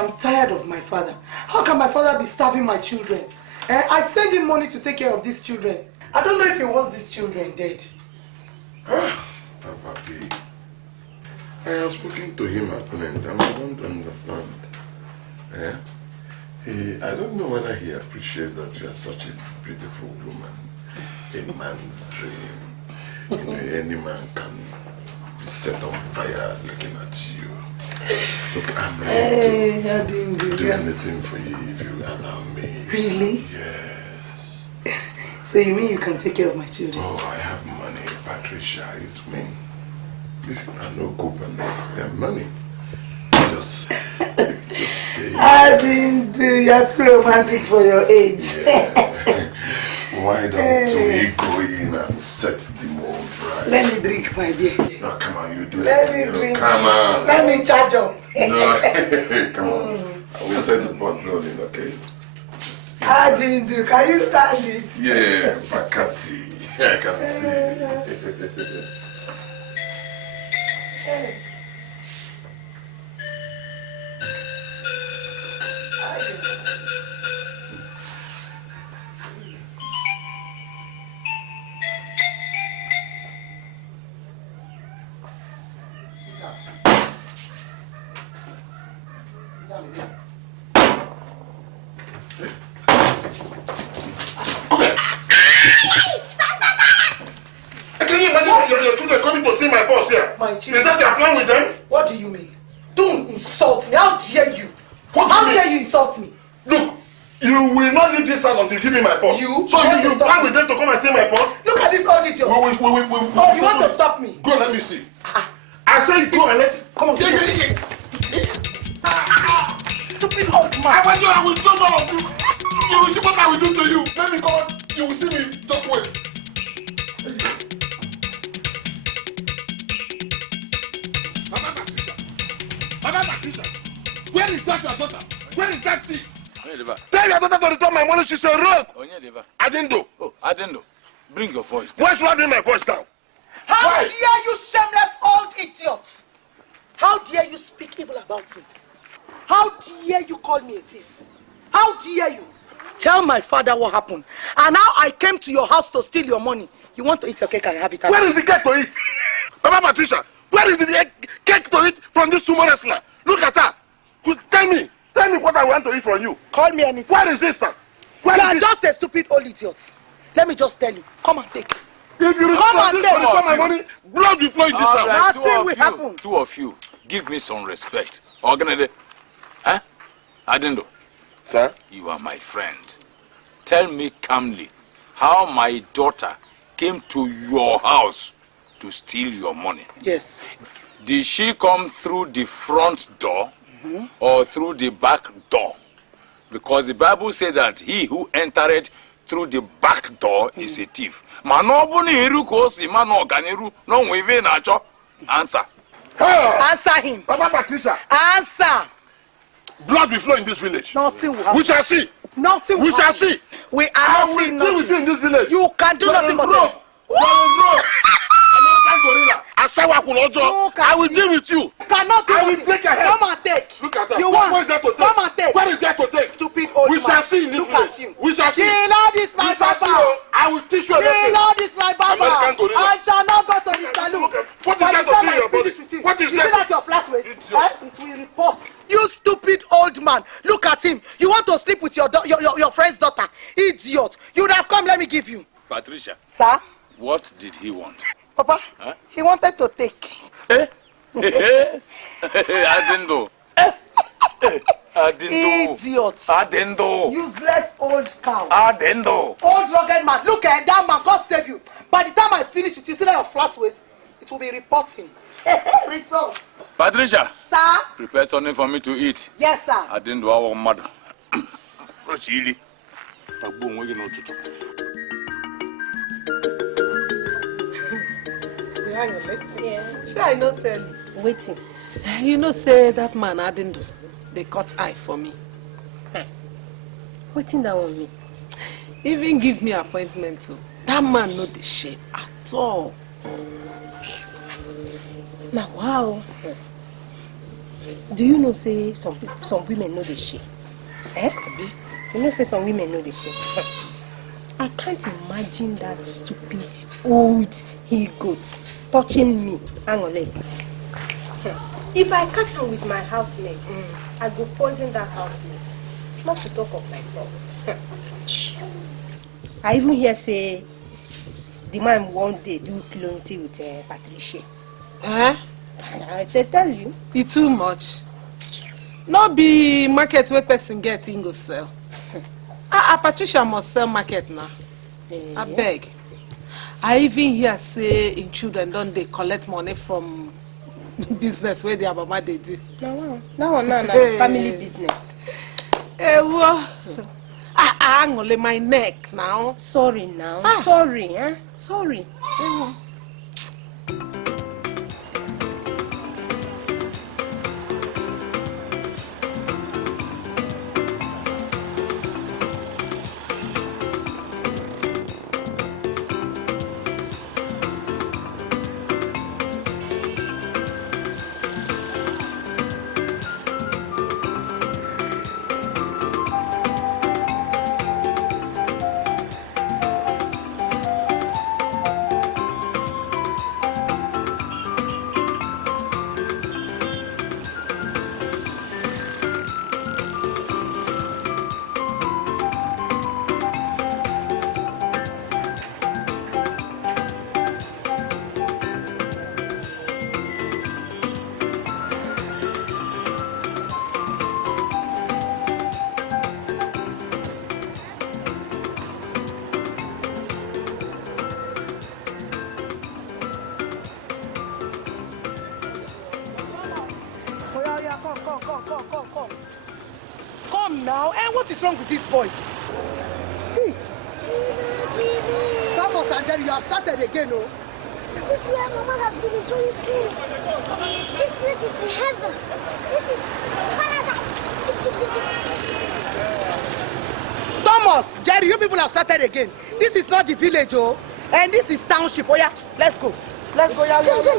am tired of my father. How can my father be starving my children? I send him money to take care of these children. I don't know if he wants these children dead. Papa B, I have spoken to him at length and I don't understand. I don't know whether he appreciates that you are such a beautiful woman. A man's dream. You know, any man can be set on fire looking at you. Look, I'm ready to do anything for you if you allow me. Really? Yes. So you mean you can take care of my children? Oh, I have money. Patricia is me. These are no coupons. They are money. Just say... I didn't do. You're too romantic for your age. Yeah. Why don't we go in and set the mood right? Let me drink my beer. No, come on, you do Let it. me drink. Come on. Let me charge up. No, come on. I will set the pot rolling, okay? I didn't do. Can you stand it? Yeah, Bakasi. I can see. Your children coming to see my boss here. My children. Is that your plan with them? What do you mean? Don't insult me. How dare you? How dare you insult me? Look, you will not leave this house until you give me my boss. You? So you plan with them to come and see my boss? Look at this old idiot. Oh, you want to stop me? Go, let me see. I say go and let... Come on. Yeah. Stupid old man. I will do all of you. You will see what I will do to you. Let me go. You will see me. Just wait. Mama Patricia, where is that your daughter? Where is that thief? Tell your daughter to return my money. She's a rogue. I didn't do. Oh, I didn't do. Bring your voice down. Why should I bring my voice down? How dare you, shameless old idiot? How dare you speak evil about me? How dare you call me a thief? How dare you? Tell my father what happened. And how I came to your house to steal your money. You want to eat your cake and have it. Where is the cake to eat? Mama Patricia, where is the cake to eat from this sumo wrestler? Look at her. Tell me what I want to eat from you. Call me anything. Where is it, sir? You are just a stupid old idiot. Let me just tell you. Come and take. If you return my money, blood will flow in this house. Nothing will happen. Two of you, give me some respect. Organize. Huh? I didn't know. Sir? You are my friend. Tell me calmly how my daughter came to your house to steal your money. Yes. Did she come through the front door or through the back door? Because the Bible says that he who entered through the back door is a thief. Answer. Answer him. Mama Patricia. Answer. Blood will flow in this village. Nothing will happen. We shall see. Nothing will We shall happen. see. We are not seeing nothing. I will deal with you in this village. You can do nothing but I will deal with you. Cannot do I will nothing. take your head. Come and take. Look at her. You want? Where is that to take? Come and take. Where is that to take? Stupid old We man. shall see in this Look village. at you. We shall see. The Lord is my Papa. I will teach you The everything. Lord is my Papa. American gorilla. I shall not go to the saloon. What is that to see in your body? What is you that? see that your flat waist? It will report. You stupid old man. Look at him. You want to sleep with your friend's daughter. Idiot. You would have come, let me give you. Patricia. Sir? What did he want? Papa, he wanted to take. I didn't know. Idiot. I didn't know. Useless old cow. I didn't know. Old rugged man. Look at that man. God save you. By the time I finish with you, see that your flat waist, it will be reporting. Results. Patricia. Sir? Prepare something for me to eat. Yes, sir. I didn't know our mother. Yeah. Sure, I not tell you. Waiting. You know, say that man I didn't do. They cut eye for me. Waiting that on me. Even give me appointment too. That man not the shape at all. Now, wow. Do you know say some women know the shit? Eh? You know say some women know the shit. I can't imagine that stupid old he-goat touching me. Hang on, leg. If I catch him with my housemate, I go poison that housemate. Not to talk of myself. I even hear say the man one day do kilometer with Patricia. Eh? I tell you. It's too much. No be market where person get in go sell. Patricia must sell market now. I beg. I even hear say in children don't they collect money from business where their mama they do. No, family business. Hang only my neck now. Sorry now. Sorry, eh? Sorry. Come now. And what is wrong with these boys? Thomas and Jerry, you have started again, oh. Is this where Mama has been enjoying since? This place is heaven. This is paradise. Thomas, Jerry, you people have started again. This is not the village, oh. And this is township. Oh yeah, let's go. Let's go, yeah. Jerry.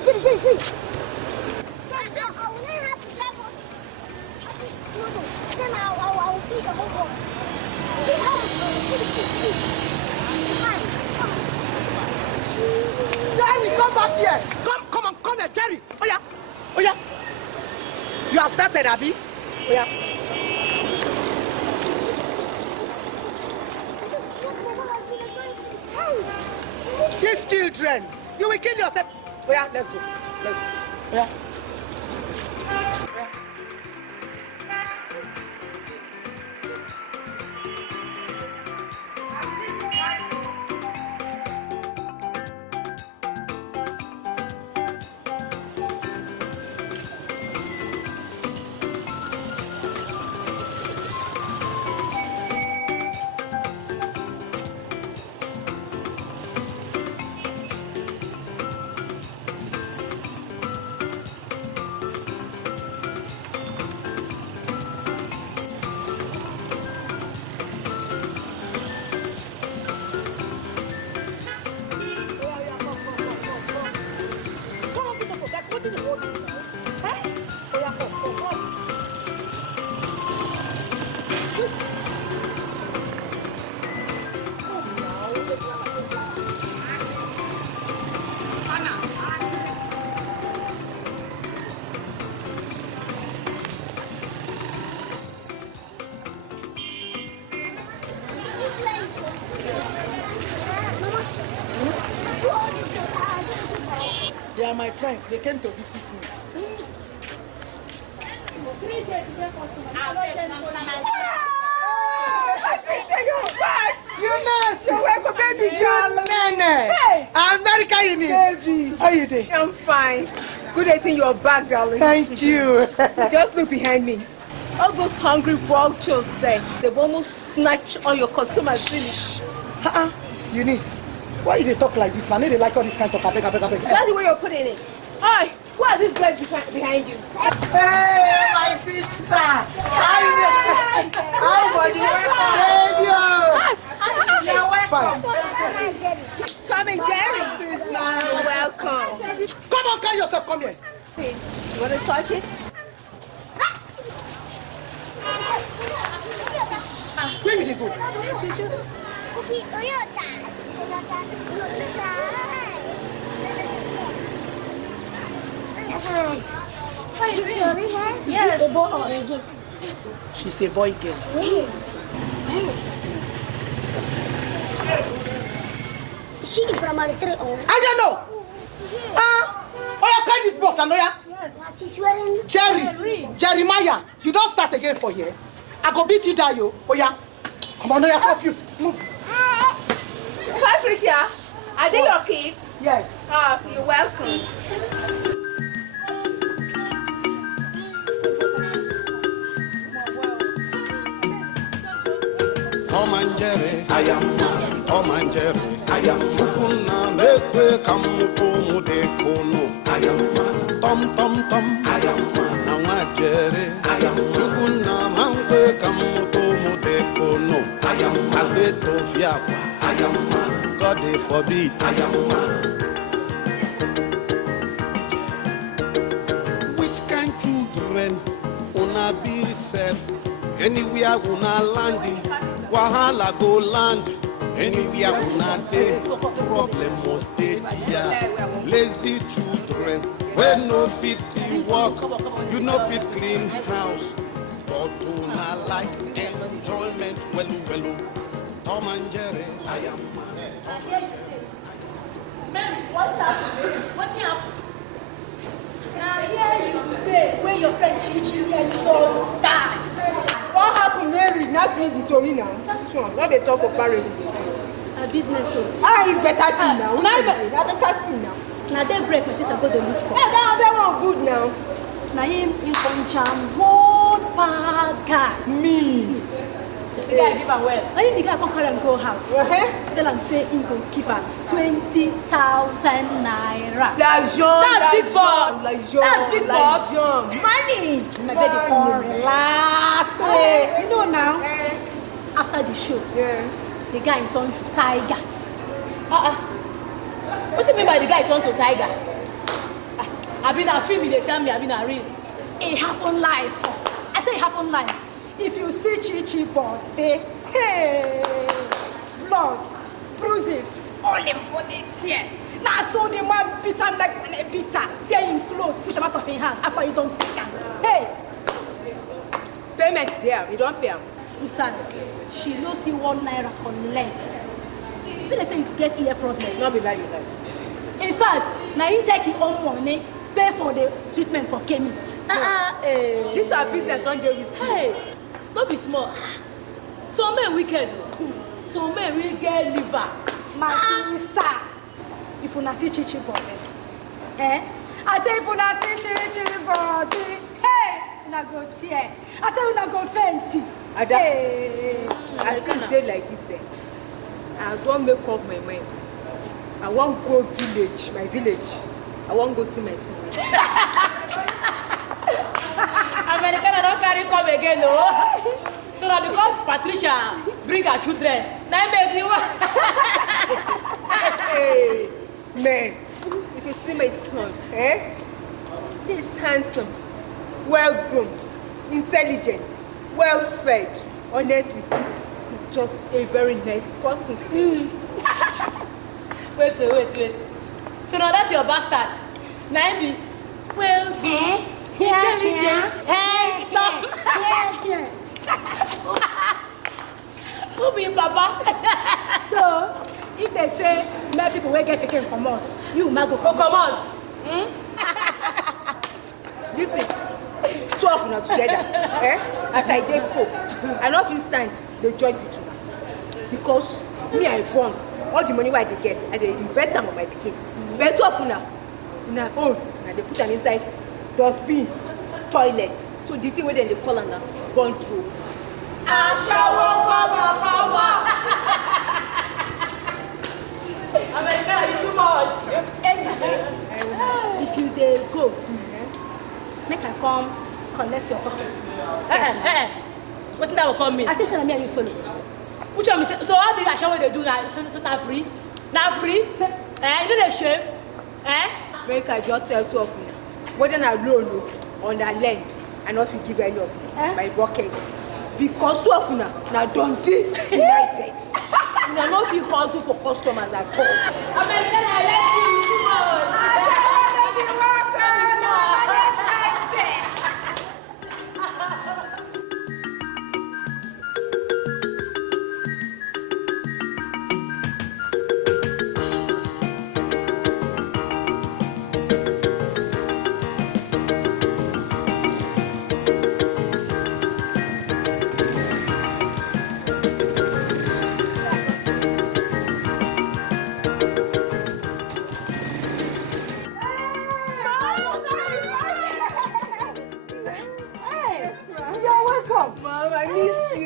Then I'll beat the whole world. Jerry, come back here. Come here, Jerry. Oh yeah. You have started, Abby. Oh yeah. These children, you will kill yourself. Oh yeah, let's go. Oh yeah. They are my friends. They came to visit me. Patricia, you're back! Eunice! You're welcome, baby John. Nene! Hey! America, Eunice! Baby! How are you doing? I'm fine. Good I think you're back, darling. Thank you. Just look behind me. All those hungry vultures there, they've almost snatched all your customers. Eunice, why you they talk like this? Man, they like all this kind of talk. Is that the way you're putting it? Alright, who are these guys behind you? Hey, my sister! How you doing? How are you? Fine. Tom and Jerry. Welcome. Come on, carry yourself. Come here. Please, you want to touch it? Where did they go? Is your hair? Yes. A boy or a girl? She's a boy girl. Is she in primary 3 or? I don't know. Oya, carry this box, Anoya. Yes. What is wearing? Jeremiah, you don't start again for here. I go beat you down, yo. Oya, come on, Oya, two of you. Move. Patricia, are they your kids? Yes. You're welcome. Tom and Jerry, I am man. Tom and Jerry, I am Chukuna, make Kamuko de Kono. I am man. Tom, I am man. Now, Jerry, I am Chukuna, Manque Kamuko de Kono. I am Azeto Fiapa, I am man. God forbid, I am man. Which kind children una be said? Anywhere una landing. Wahala go land, anywhere una day, problem must stay here. Lazy children, when no fit work, you no fit clean house. But una like enjoyment, well. Tom and Jerry, I am man. Ma'am, what's happening? What's happening? Now here you stay, where your friend Chichi and you don't die. What happened, Mary? Not me, the story now. Sure, what they talk about it. A business. So. You better see now. Now better see now. Now they break my sister go to look for. That one good now. Now him in Concham, one bad guy. Me. The guy give her well. Now him the guy come carry and go house. Tell him say him go give her 20,000 naira. That's big boss. That's big boss. Money. My baby come relax. You know now. After the show, the guy turned to tiger. What do you mean by the guy turned to tiger? I've been a film, they tell me I've been a real. It happened live. I say it happened live. If you see Chichi body, hey, blood, bruises, all in body tear. Now so the man beat him like a pizza, tear him clothes, push him out of his house after you don't take him. Hey! Payment there, you don't pay him. Usan, she no see 1 naira collect. When they say you get ear problem. Not be like you like. In fact, now you take your own money, pay for the treatment for chemists. This is our business, don't get risky. Hey, don't be small. Some men wicked. Some men will get liver. My sister. If you not see Chichi body. I say if you not see Chichi body. Hey, you not go tear. I say you not go faint. Hey. I still stay like this. I don't make up my mind. I want go village, my village. I want go see my son. American don't carry come again, no. So now because Patricia bring her children, now baby. Hey, man, if you see my son, he's handsome, well-grown, intelligent, well-fed. Honestly, he's just a very nice person. Wait. So now that's your bastard. Now be well-grown, intelligent, handsome. Who be Papa? So if they say many people will get picking come out, you might go come out. Listen, 12 now together. As I did so, I know if you stand, they judge you too. Because me I born, all the money I they get, and they invest them on my pikin. But 12 now, now they put them inside dustbin, toilet. So the thing where they call them now, gone through. America, you too much. If you dey go, make I come collect your pocket. What that will come in? I think say na me and you follow. Which one? So all the action they do now, so na free? Na free? You know the shame? Make I just tell 12 now. Whether na loan on a land, and not you give any of my bucket. Because two of you now don't deal united. Now not be hustle for customers at all. I like you too much.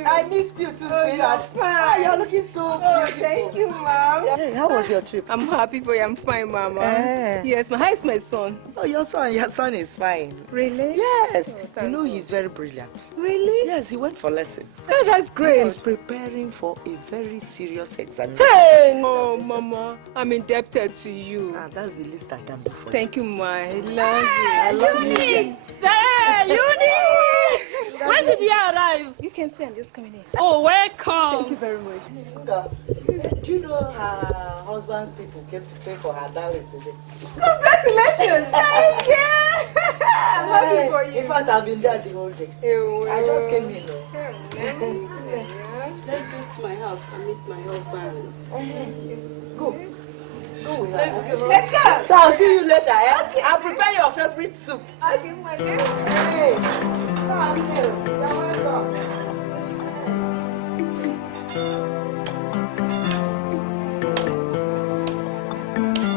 I missed you too, sweetheart. You're looking so beautiful. Thank you, Mom. Hey, how was your trip? I'm happy for you. I'm fine, Mama. Yes, how is my son? Oh, your son is fine. Really? Yes. Oh, you know he's very brilliant. Really? Yes, he went for lesson. Oh, that's great. He's preparing for a very serious examination. Hey! Oh, Mama, I'm indebted to you. That's the least I can do for you. Thank you, Ma. I love you. I love you. Eunice! When did you arrive? You can see I'm just coming in. Oh, welcome. Thank you very much. Do you know her husband's people came to pay for her dowry today? Congratulations! Thank you! I'm happy for you. In fact, I've been there the whole day. I just came in. Let's go to my house and meet my husband. Go. Go with her. Let's go. Let's go! So I'll see you later, eh? I'll prepare your favorite soup. Okay, my dear. Hey! Thank you. You're welcome.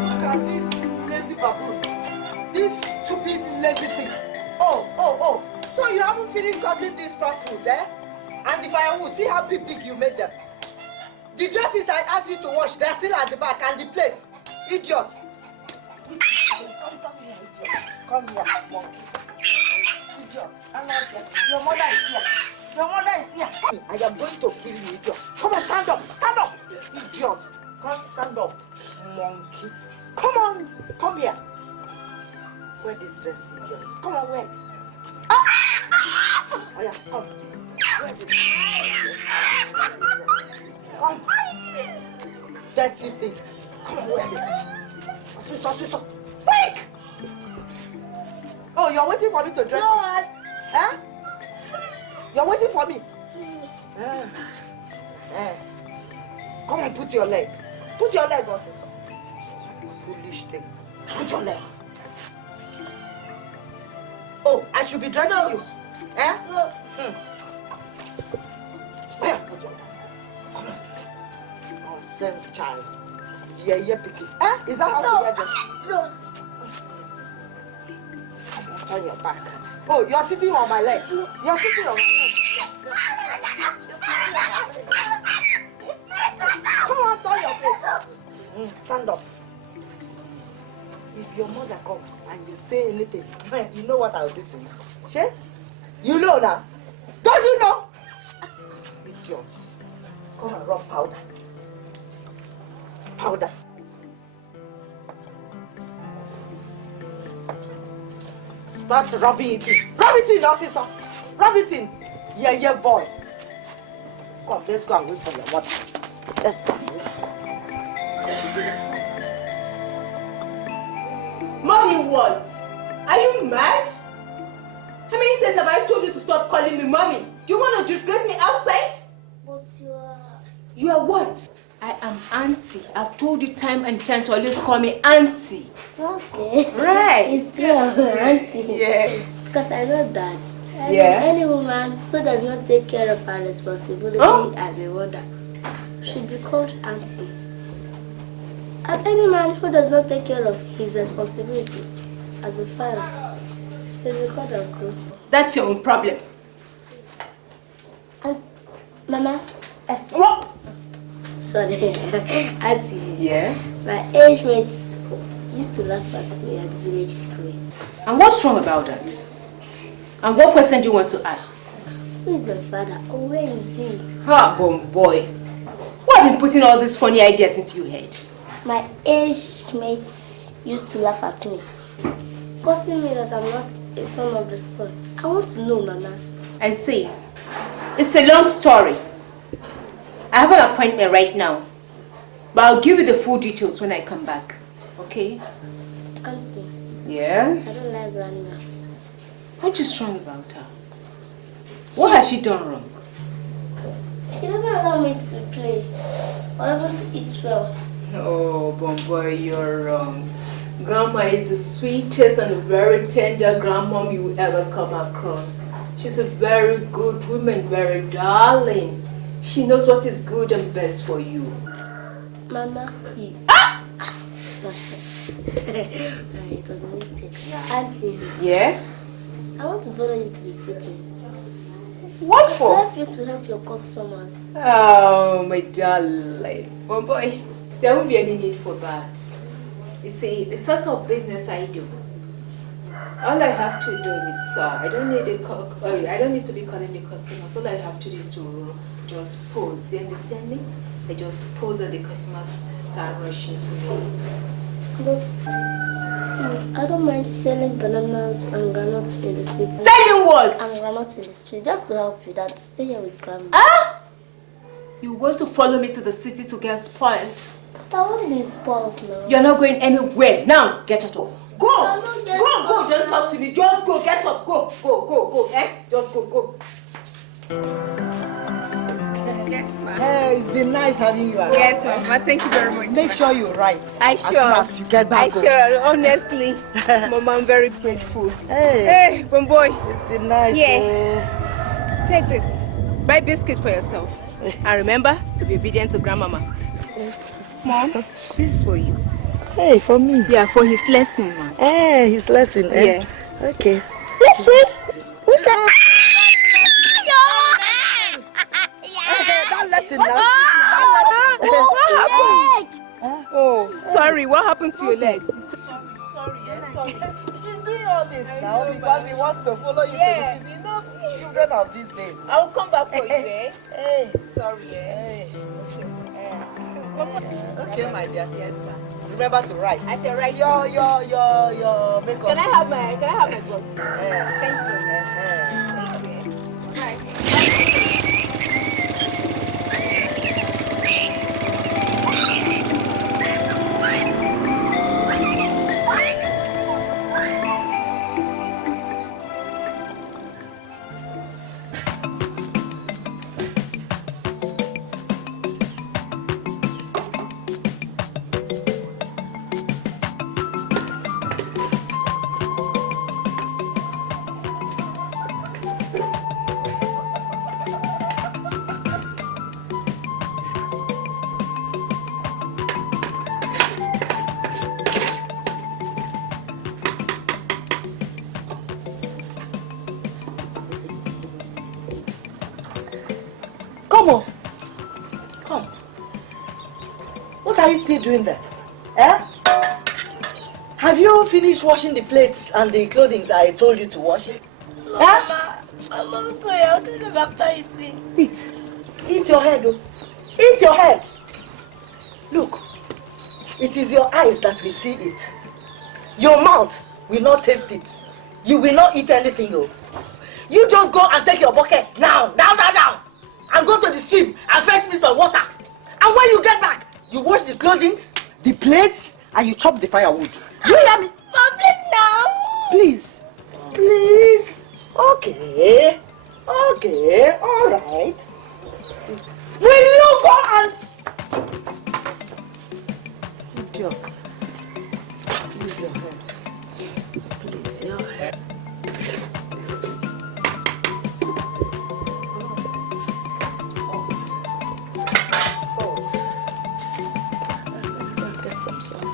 Look at this lazy baboon. This stupid lazy thing. Oh. So you haven't finished cutting these crop fruits, eh? And if I would see how big you made them. The dresses I asked you to wash, they're still at the back, and the plates. Idiot. Come here, monkey. Idiot. Your mother is here. Your mother is here. I am going to kill you, idiot. Come on, stand up. Stand up. Idiot. Come, stand up. Monkey. Come on. Come here. Wear this dress, idiot. Come on, wear it. Oh, yeah, come. Wear this. Come. Dirty thing. Come on, wear this. Sister. Quick! Oh, you're waiting for me to dress you? Huh? You're waiting for me? Come on, put your leg. Put your leg on, sister. Foolish thing. Put your leg. Oh, I should be dressing you. Eh? No. Put your leg. Come on. Nonsense, child. Yeah, picky. Eh? Is that how you wear dress? No. Turn your back. Oh, you're sitting on my leg. You're sitting on my leg. Come on, turn your face. Stand up. If your mother comes and you say anything, you know what I'll do to you. She? You know now. Don't you know? Idiots. Come and rub powder. Powder. Start rubbing it in. Rub it in, officer. Rub it in. Yeah, boy. Come, let's go and wait for your mother. Let's go. Mommy, what? Are you mad? How many times have I told you to stop calling me mommy? Do you want to disgrace me outside? But you are... You are what? I am auntie. I've told you time and time to always call me auntie. Okay. Right. It's true, I'm an auntie. Yeah. Because I know that. Yeah. Any woman who does not take care of her responsibility as a mother should be called auntie. And any man who does not take care of his responsibility as a father should be called uncle. That's your own problem. And Mama. What? Sorry, auntie. Yeah. My age mates used to laugh at me at the village school. And what's wrong about that? And what question do you want to ask? Who is my father? Or where is he? Ah, boy. Who have been putting all these funny ideas into your head? My age mates used to laugh at me, forcing me that I'm not a son of the soil. I want to know, Mama. I say, It's a long story. I have an appointment right now. But I'll give you the full details when I come back. Okay? Auntie. Yeah? I don't like grandma. What is wrong about her? What has she done wrong? She doesn't allow me to play or even to eat well. Oh, boy, you're wrong. Grandma is the sweetest and very tender grandmom you will ever come across. She's a very good woman, very darling. She knows what is good and best for you. Mama. Sorry. It was a mistake. Auntie. Yeah? I want to follow you to the city. What for? To help you to help your customers. Oh, my darling. Boy, there won't be any need for that. You see, the sort of business I do, all I have to do is, I don't need to be calling the customers. All I have to do is to just pose. You understand me? I just pose and the customers start rushing to me. But I don't mind selling bananas and granuts in the city. Selling what? And granuts in the street, just to help you that stay here with grandma. Ah! You want to follow me to the city to get spoiled? But I won't be spoiled now. You're not going anywhere. Now, get out. Go! Go! Don't talk to me. Just go. Get up. Go. Just go. Yes, ma'am. Hey, it's been nice having you around. Yes, ma'am. Thank you very much. Make sure you write. As soon as you get back. Honestly. Mama, I'm very grateful. Hey, boy. It's been nice. Yeah. Take this. Buy biscuit for yourself. And remember to be obedient to grandmama. Mom, this is for you. Hey, for me? Yeah, for his lesson, ma'am. Hey, his lesson, eh? Yeah. Okay. Listen. Who's that? That lesson now. What happened? Oh, sorry. What happened to your leg? Sorry. He's doing all this now because he wants to follow you to the city. You know, children of these days. I'll come back for you, eh? Hey. Sorry, Hey. Okay, my dear. Yes, ma'am. Remember to write. I shall write your makeup. Can I have my book? Thank you. Come. What are you still doing there? Eh? Have you finished washing the plates and the clothing I told you to wash? No, Mama. I'm hungry. I'll do them after eating. Eat your head, oh. Eat your head. Look, it is your eyes that will see it. Your mouth will not taste it. You will not eat anything, oh. You just go and take your bucket now. And go to the stream and fetch me some water. And when you get back, you wash the clothing, the plates, and you chop the firewood. Do you hear me? Mom, please now. Please. Okay, all right. Will you go and... Idiot. Please, your head. Please, your head. Salt. Get some salt.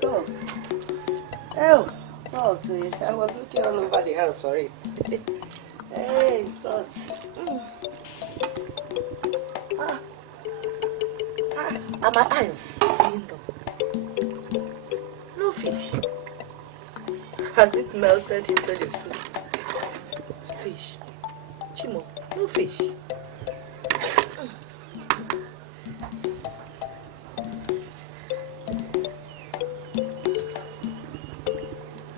Salt. Oh, salt. I was looking all over the house for it. Hey, salt. Are my eyes seeing them? No fish. Has it melted into the soup? Fish. Chimo, no fish.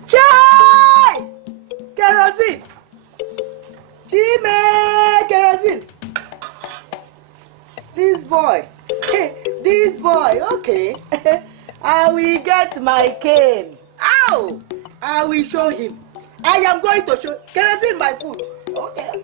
Chai! Kerosene! Chime! Kerosene! This boy. This boy, okay. I will get my cane. Ow! I will show him. I am going to show kerosene my food. Okay.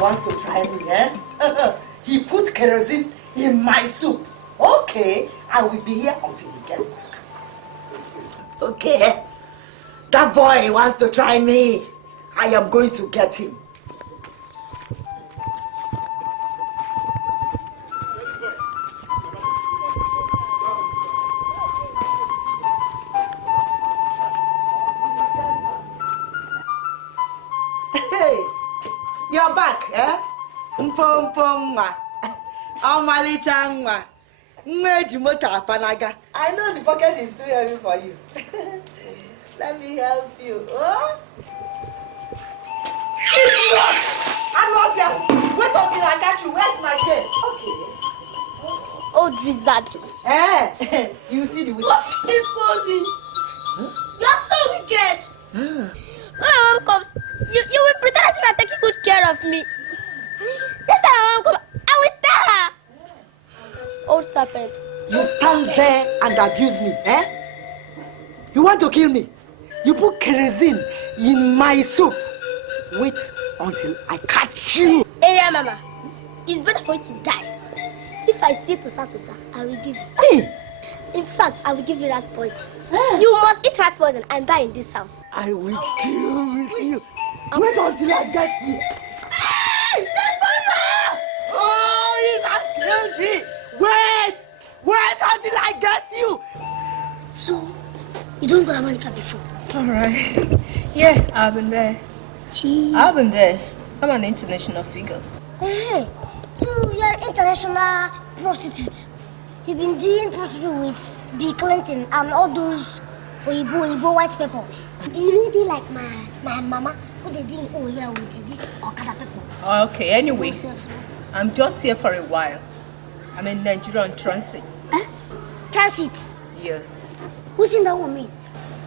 Wants to try me, eh? He put kerosene in my soup. Okay, I will be here until he gets back. Okay, that boy wants to try me. I am going to get him. You're back, eh? Mpompa. Omalichangwa. I know the pocket is too heavy for you. Let me help you. Oh? Idiot! I'm not there. Wait until I catch you. Where's my chain? Okay. Old wizard. Eh? You see the wizard? What is causing? You're so wicked. When my mom comes, you will pretend as if you're taking good care of me. Next time my mom comes, I will tell her. Old serpent. You stand there and abuse me, eh? You want to kill me? You put kerosene in my soup. Wait until I catch you. Area mama, it's better for you to die. If I see Tosa, I will give you. Hey. In fact, I will give you rat poison. You must eat rat poison and die in this house. I will deal with you. Wait until I get you. Hey! Papa! Oh, he has killed me. Wait until I get you. So, you don't go to America before? All right. Yeah, I've been there. Gee. I've been there. I'm an international figure. Hey, so you're an international prostitute. You've been doing prostitute with Bill Clinton and all those Oyibo white people. You really like my mama, who they did here with this Okada people. Okay, anyway, I'm just here for a while. I'm in Nigeria on transit. Huh? Transit? Yeah. What does that one mean?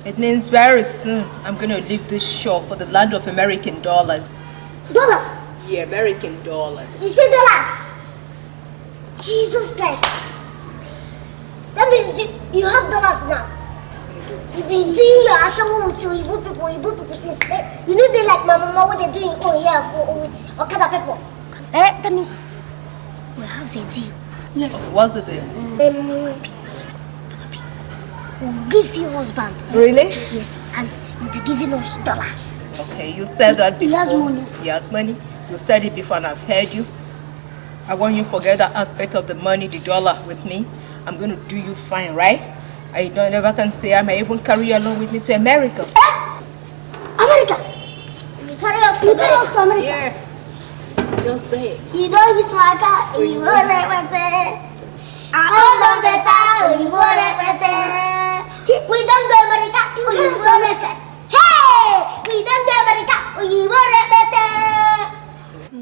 It means very soon I'm going to leave this shore for the land of American dollars. Dollars? Yeah, American dollars. You say dollars? Jesus Christ. That means you have dollars now. You've been doing your ashawo with your Igbo people since. You know they like my mama what they're doing with Okada people. That means we have a deal. Yes. What's the deal? We'll give you husband. Really? Yes, and you'll be giving us dollars. Okay, you said that before. He has money. He has money. You said it before and I've heard you. I want you to forget that aspect of the money, the dollar with me. I'm going to do you fine, right? I don't never can say I may even carry you along with me to America. America? You carry us to America? Yeah. Just say it. You don't hit my car, you won't repete. I don't better, you won't repete. We don't go America, you won't repete. Hey! We don't go America, you won't repete.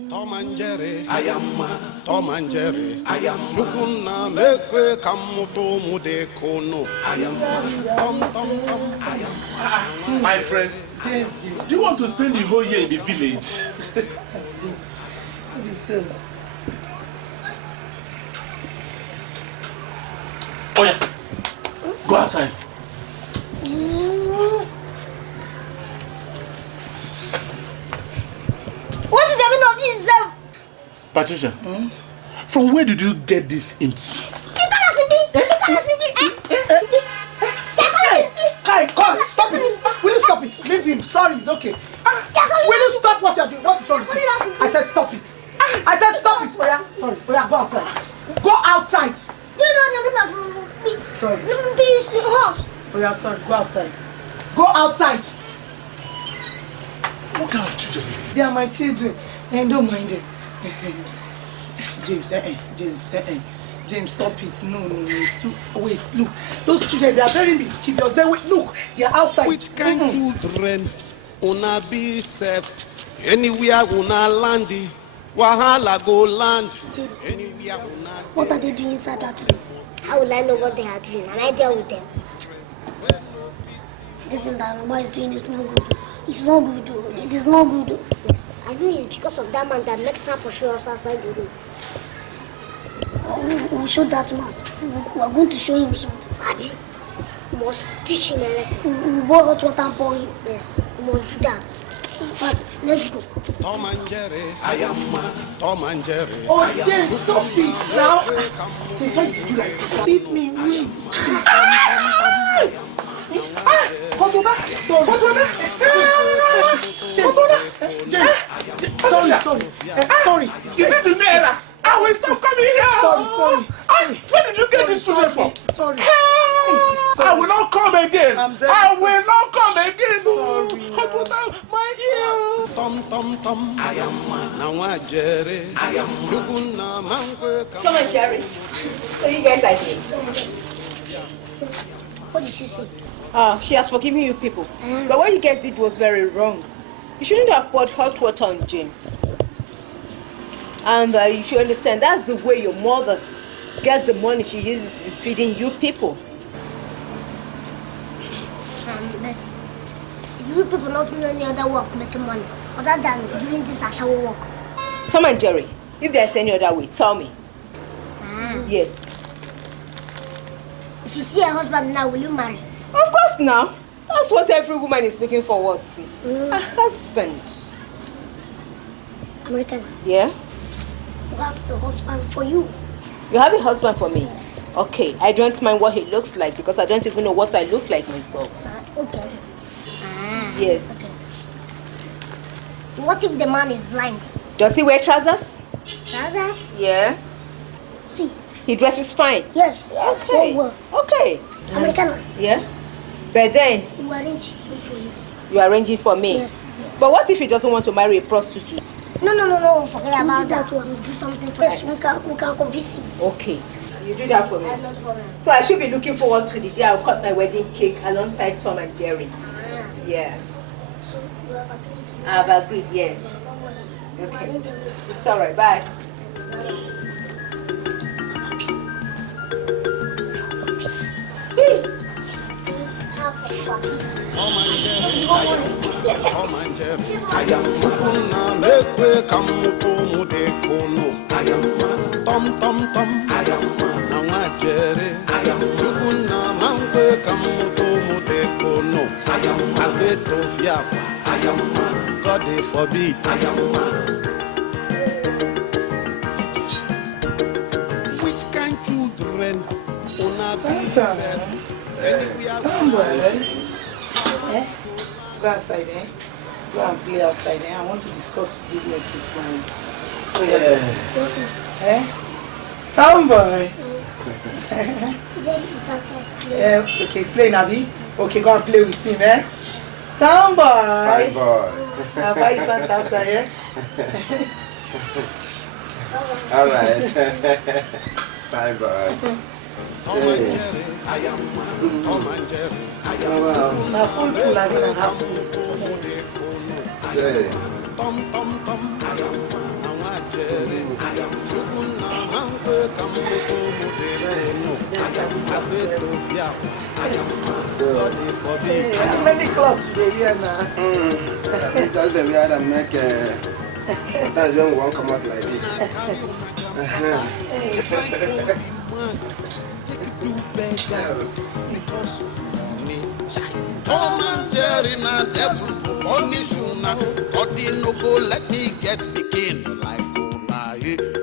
Tom and Jerry, I am Tom and Jerry, I am Shukuna Mekwe Kamuto Mudekono, I am Tom, I am. My friend, James, do you want to spend the whole year in the village? Oh yeah, go outside. What is the meaning of this? Patricia, from where did you get these imps? Kai, come, stop it. Will you stop it? Leave him. Sorry, it's okay. Will you stop what you're doing? What's wrong with you? I said stop it. I said stop it. Oya, sorry. Oya, go outside. Go outside. Do you know the meaning of me? Sorry. Please, horse. Oya, sorry. Go outside. Go outside. What kind of children is this? They are my children. And don't mind them. James, James, stop it. No, it's too. Wait, look. Those children, they are very mischievous. Look, they are outside. Which kind of children una be safe? Anywhere una landi, wahala go land. Anywhere una. What are they doing inside that room? How will I know what they are doing? And I deal with them. This thing that Mama is doing is not good. It's not good. It is not good. Yes, I know it's because of that man that makes her pursue us outside the room. We'll show that man. We are going to show him something. Abi, we must teach him a lesson. We boil hot water and pour him. Yes, we must do that. But let's go. Tom and Jerry, I am Tom and Jerry. Oh, James, stop it now. James, why did you do like this? Leave me, wait. Sorry. Is this the mirror? I will stop coming here. Sorry. Where did you get these children from? Sorry. I will not come again. I will not come again. Sorry. My ear. Tom, I am now Jerry. I am Shukuna Mangwe. Come on, Jerry. So you guys are here. What did she say? She has forgiven you people. But what you guys did was very wrong. You shouldn't have poured hot water on James. And you should understand, that's the way your mother gets the money she uses in feeding you people. But you people not know any other way of making money other than doing this ashawo work. Tom and Jerry, if there's any other way, tell me. Yes. If you see a husband now, will you marry? Of course now. That's what every woman is looking forward to. A husband. American. Yeah? I have a husband for you. You have a husband for me? Yes. Okay, I don't mind what he looks like because I don't even know what I look like myself. Okay. Yes. Okay. What if the man is blind? Does he wear trousers? Trousers? Yeah. See. He dresses fine? Yes. Okay. So well. Okay. American. Yeah? But then? We arrange him for you. You are arranging for me? Yes. But what if he doesn't want to marry a prostitute? No. Forget about that. We'll do something for us. We can convince him. Okay. You do that for me. No problem. So I should be looking forward to the day I'll cut my wedding cake alongside Tom and Jerry. Yeah. So you have agreed? I've agreed, yes. Okay. It's alright, bye. Tom and Jerry, I am Shukuna Mekwe Kamuto Mudekono. I am Tom, I am now Jerry. I am Shukuna Mangwe Kamuto Mudekono. kono. I say Tofiapa. God they forbid. Which kind children una be said? Go outside, eh? Go and play outside, eh? I want to discuss business with my Yes, eh? Tomboy. Okay, slay Nabi. Okay, go and play with him, eh? Tomboy. Fine boy. I'll buy you something after, eh? All right. Bye bye. Tom and Jerry, I am Tom and Jerry, I am Now full pool, I didn't have food. Jay. Tom, I am Jerry, I am Chukuna, Manque, Kamoko, I say Tofia, I am Body for me. How many clothes do you wear now? That's the way I make that's when one come out like this. Tom and Jerry na devil punish you na. Cutting no go let me get begin like una.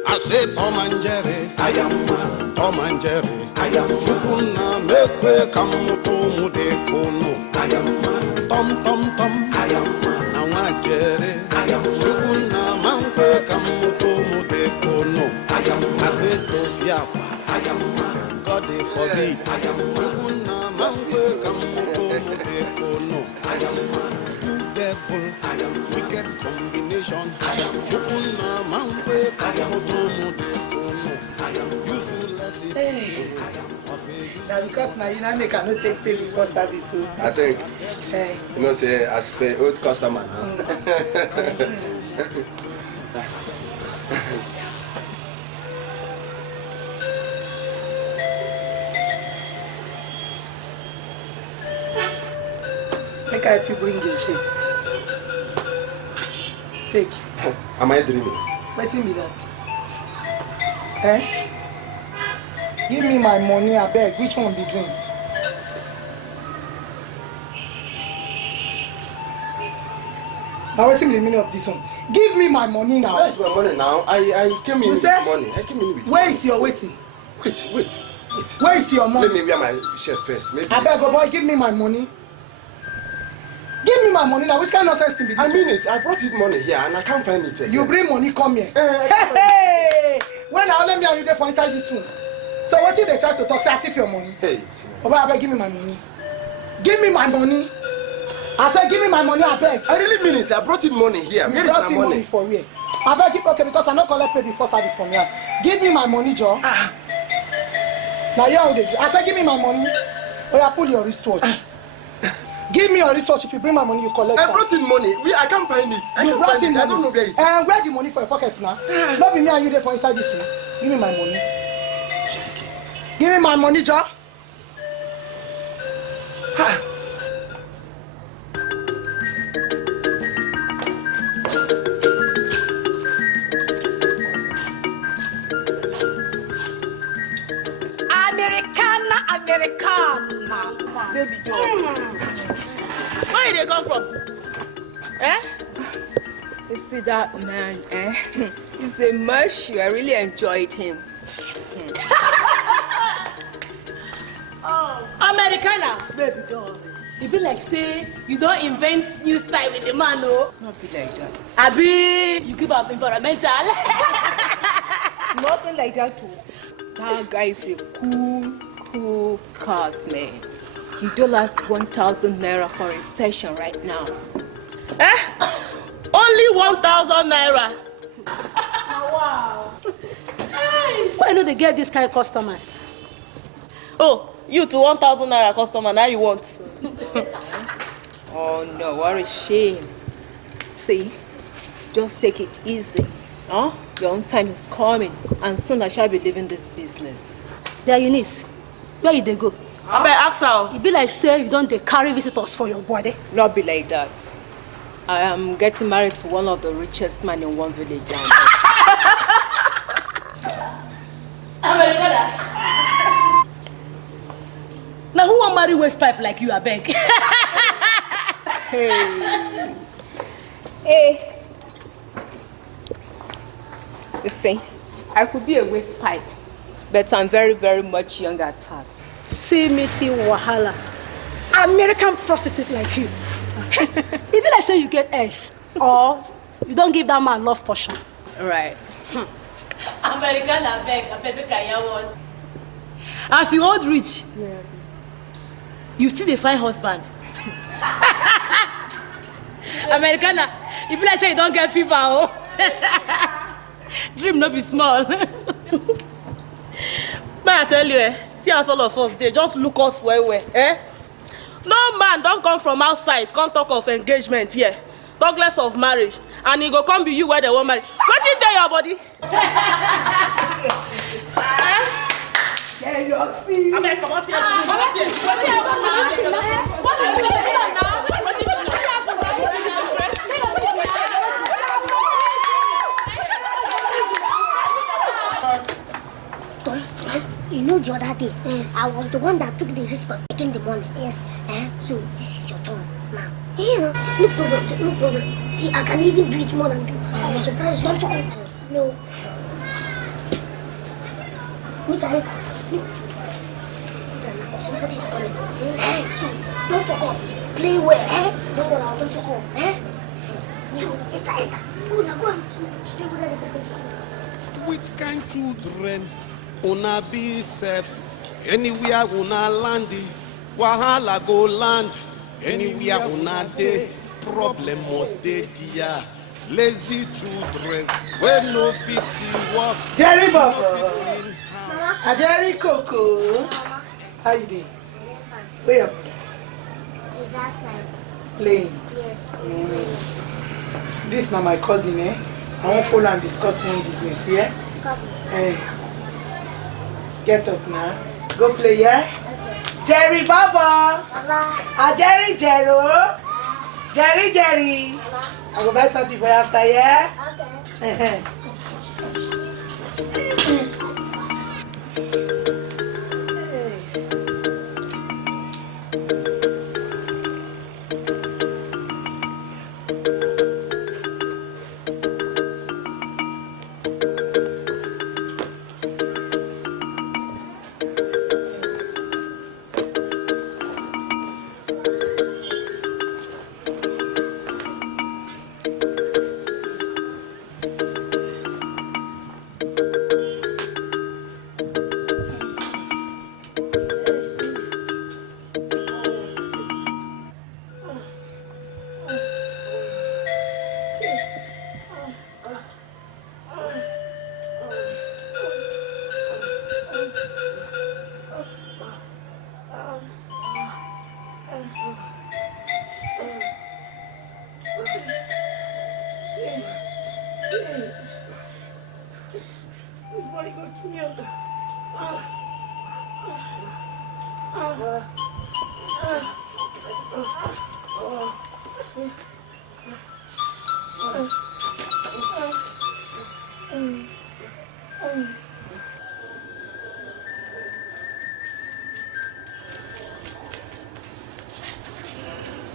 I say Tom and Jerry, I am Tom and Jerry, I am Chukuna mekwe kamuto mude kono. I am Tom, I am Nawa Jerry, I am Chukuna mankwe kamuto mude kono. I am Tofiapa, I am God they forbid. I am Chukuna mankwe kamuto mude kono. I am devil, I am wicked combination. I am Chukuna mankwe kamuto mude kono. I am useless. Now because now you know they cannot take pay before service. So. I think you know say as per old customer now. Make I help you bring the shades. Take. Am I dreaming? Waiting me that. Eh? Give me my money, I beg. Which one be drink? Now what's the meaning of this one? Give me my money now. Where's my money now? I came in with money. I came in with Where money. is your waiting? Wait. Where is your money? Let me wear my shirt first. Maybe. I beg, oh boy, give me my money. Give me my money now. Which kind of nonsense thing be this? I mean it. I brought it money here and I can't find it again. You bring money, come here. Hey! When I let me and you there for inside this room. So what if they try to talk? Say, I take your money. Hey. Oh boy, I beg, give me my money. Give me my money. I said, give me my money, I beg. I really mean it. I brought in money here. Where is my money? For where? I beg, okay, because I'm not collect pay before service from here. Give me my money, Joe. Now you are I said, give me my money. Oh, yeah, pull your wristwatch. Give me your wristwatch. If you bring my money, you collect. I brought in money. I can't find it. I don't know where it is. And where the money for your pockets now? Not be me and you there for inside this room. Give me my money. Give me my money, Joe. Americana. Baby doll. Where they come from? Eh? You see that man, eh? He's a mushy. I really enjoyed him. Oh, Americana. Baby doll. It be like say you don't invent new style with the man, no? Not be like that. Abi, you give up environmental. Nothing like that too. That guy is a cool cat, man. He don't like 1,000 naira for a session right now. Eh? Only 1,000 naira. Wow. Why don't they get this kind of customers? Oh, you to 1,000 naira customer, now you want? Oh no, what a shame. See, just take it easy. Huh? Your own time is coming, and soon I shall be leaving this business. There, Eunice. Where you they go? I better ask her. It be like say you don't they carry visitors for your body. Not be like that. I am getting married to one of the richest men in one village. Now who am marry waste pipe like you, I beg. Hey. Hey. Listen, I could be a waste pipe, but I'm very, very much young at heart. See me, see Wahala. American prostitute like you. Even I say you get S, or you don't give that man love portion. Right. American, I beg one. As you old rich, you see the fine husband. Americana, you be like say you don't get fever, oh. Dream not be small. May I tell you, see us all of us, they just look us well, eh? No man don't come from outside, come talk of engagement here. Talk less of marriage, and he go come be you where they won't marry. What in there, your body? Yeah, you see. I mean, come on, You know the other day, I was the one that took the risk of taking the money. Yes. So this is your turn now. Yeah, no problem, no problem. See, I can even do it more than you. I'm surprised. Don't forget. No. Mika, no. Somebody's coming. So don't forget. Play well, Don't worry, don't forget. So enter. Go and see whether the person is coming. Which kind children una be safe? Anywhere una landi, wahala go land. Anywhere una dey, problem must dey there. Lazy children, when no fit work. Jerry Bobo, Jerry Coco, how you doing? Where up? Is that side? Playing. Yes. This is not my cousin, eh? I won't follow and discuss one business, yeah? Cousin. Get up now. Go play, yeah? Okay. Jerry Baba. Baba. Jerry Jero. Jerry Jerry. Baba. I go buy something for you after, yeah? Okay.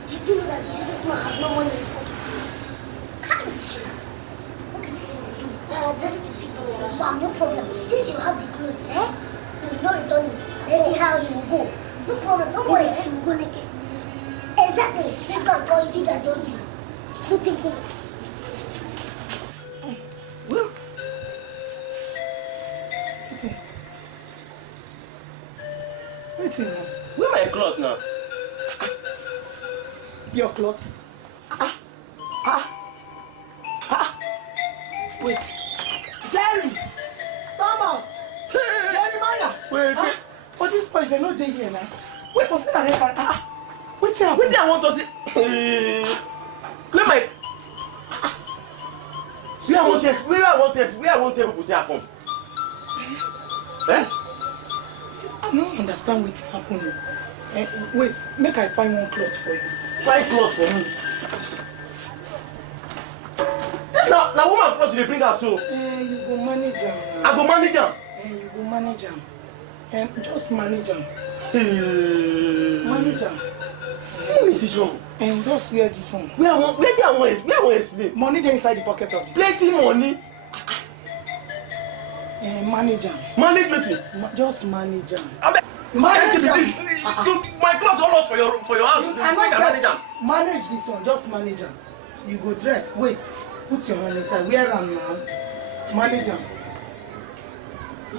Did you know that this businessman has no money in his pocket? Can't be shit. Okay, this is the clothes. I observed to pick them, so I'm no problem. Since you have the clothes, he will not return it. Let's see how he will go. No problem, don't worry, he will go naked. Exactly. Let's go and as big as it is. Don't think it. Well, what's it now? Where are my clothes now? Your clothes? Wait. Jerry! Thomas! Jerry Maya! Wait. But this boy is not day here now. Wait for that record. Wait here. Wait there, I want to see. Where my. Where I want to put your come. I don't understand what's happening. Wait, make I find one cloth for you. Find cloth for me. Now woman cloth you bring out so. You go manage them. I go manage them. You go manage them. Just manage them. Manager. See Mrs. Trouble. And just wear this one. Where I want explain? Money there inside the pocket of the. Plenty money. Manager. Management. Just manager. Manager. My clothes all out for your house. Manage this one. Just manager. You go dress. Wait. Put your hand inside. Wear them now. Manager.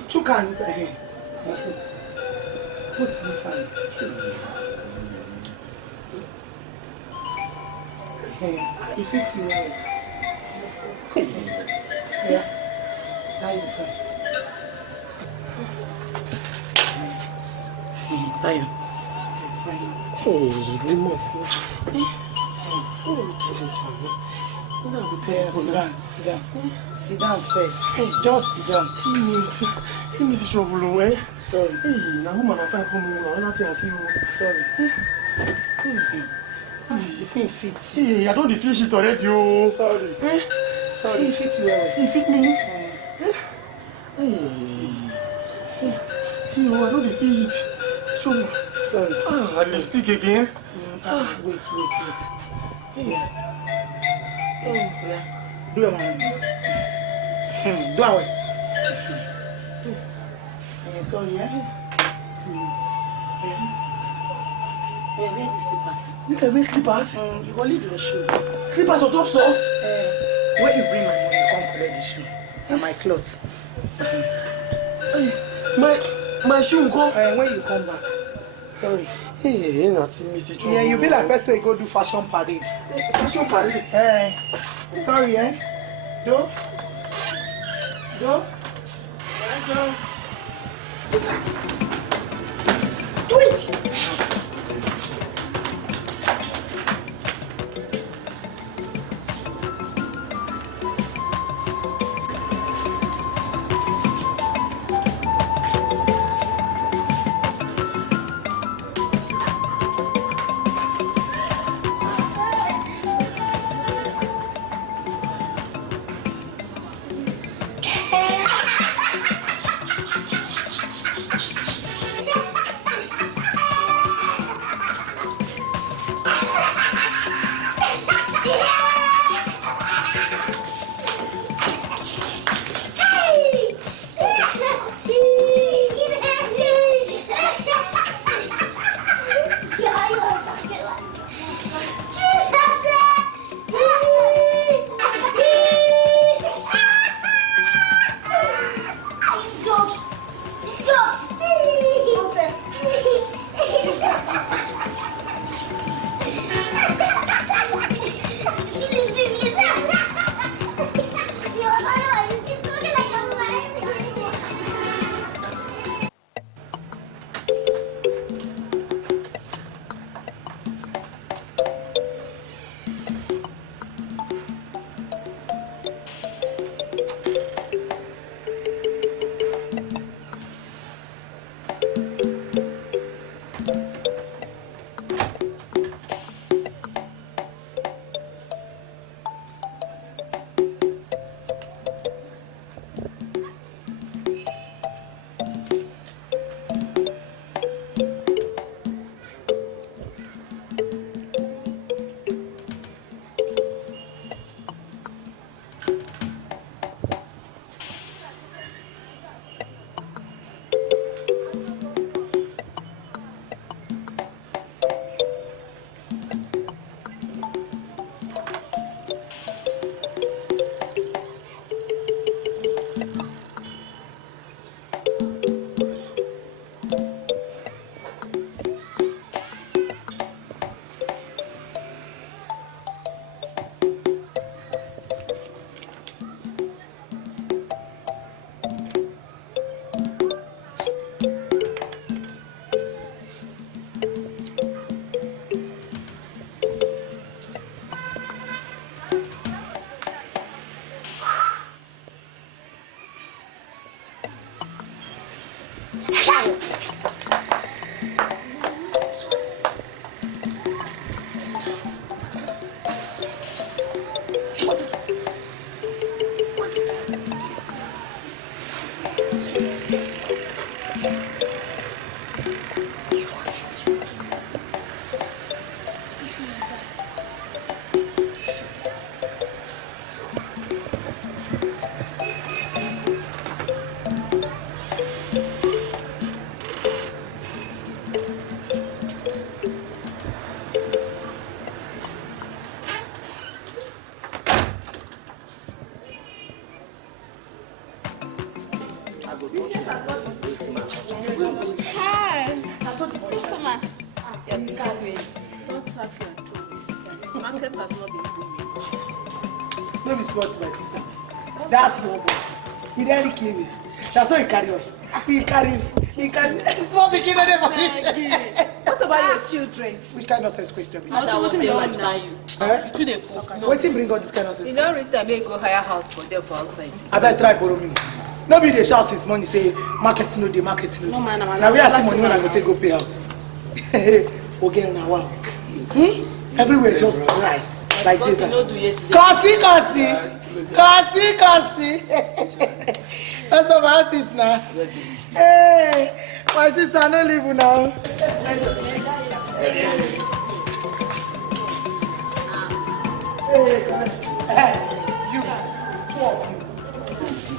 Chook hand inside here. Listen. Put this hand. It fits you well. Yeah. Tie this one. Tie him. Fine. Hey, remote. This one. Yeah, sit down. Sit down first. Just sit down. See Mrs. Trouble, eh? Sorry. Hey, now woman I find come home. I see you. Sorry. It ain't fit. Hey, I don't finish it already, oh. Sorry. Sorry, it fits you well. It fit me. See, oh, I don't feel it. See trouble. Sorry. Ah, lipstick again. Wait. Yeah. Yeah. Do your man. Do our way. Sorry, yeah. Wear the slippers. You can wear slippers? You go leave your shoe. Slippers on top socks? When you bring my money, come collect the shoe. And my clothes. My shoe go? When you come back. Sorry. Hey, not see me see trouble. Yeah, you be like person who go do fashion parade. Fashion parade? Sorry, eh? Go. Do it! Hi. Come on. You're sweet. Not happy at all. Market has not been booming. No be smart, my sister. That's small boy. He really kill me. That's why he carry on. He carry me. He carry me. Small beginner never. What about your children? Which kind of sense question? That was the one that you. Eh? You the cook. What's he bring all this kind of sense? You don't reach time, go hire house for them for outside. I better try borrow me. Nobody dey shout since morning say market no dey, market no dey. No man, Now we are see money when I go take go pay house. Okay, now wow. Everywhere just nice. Like this. Kasi. That's my artist now. Hey, my sister no leave now. Hey, God. You,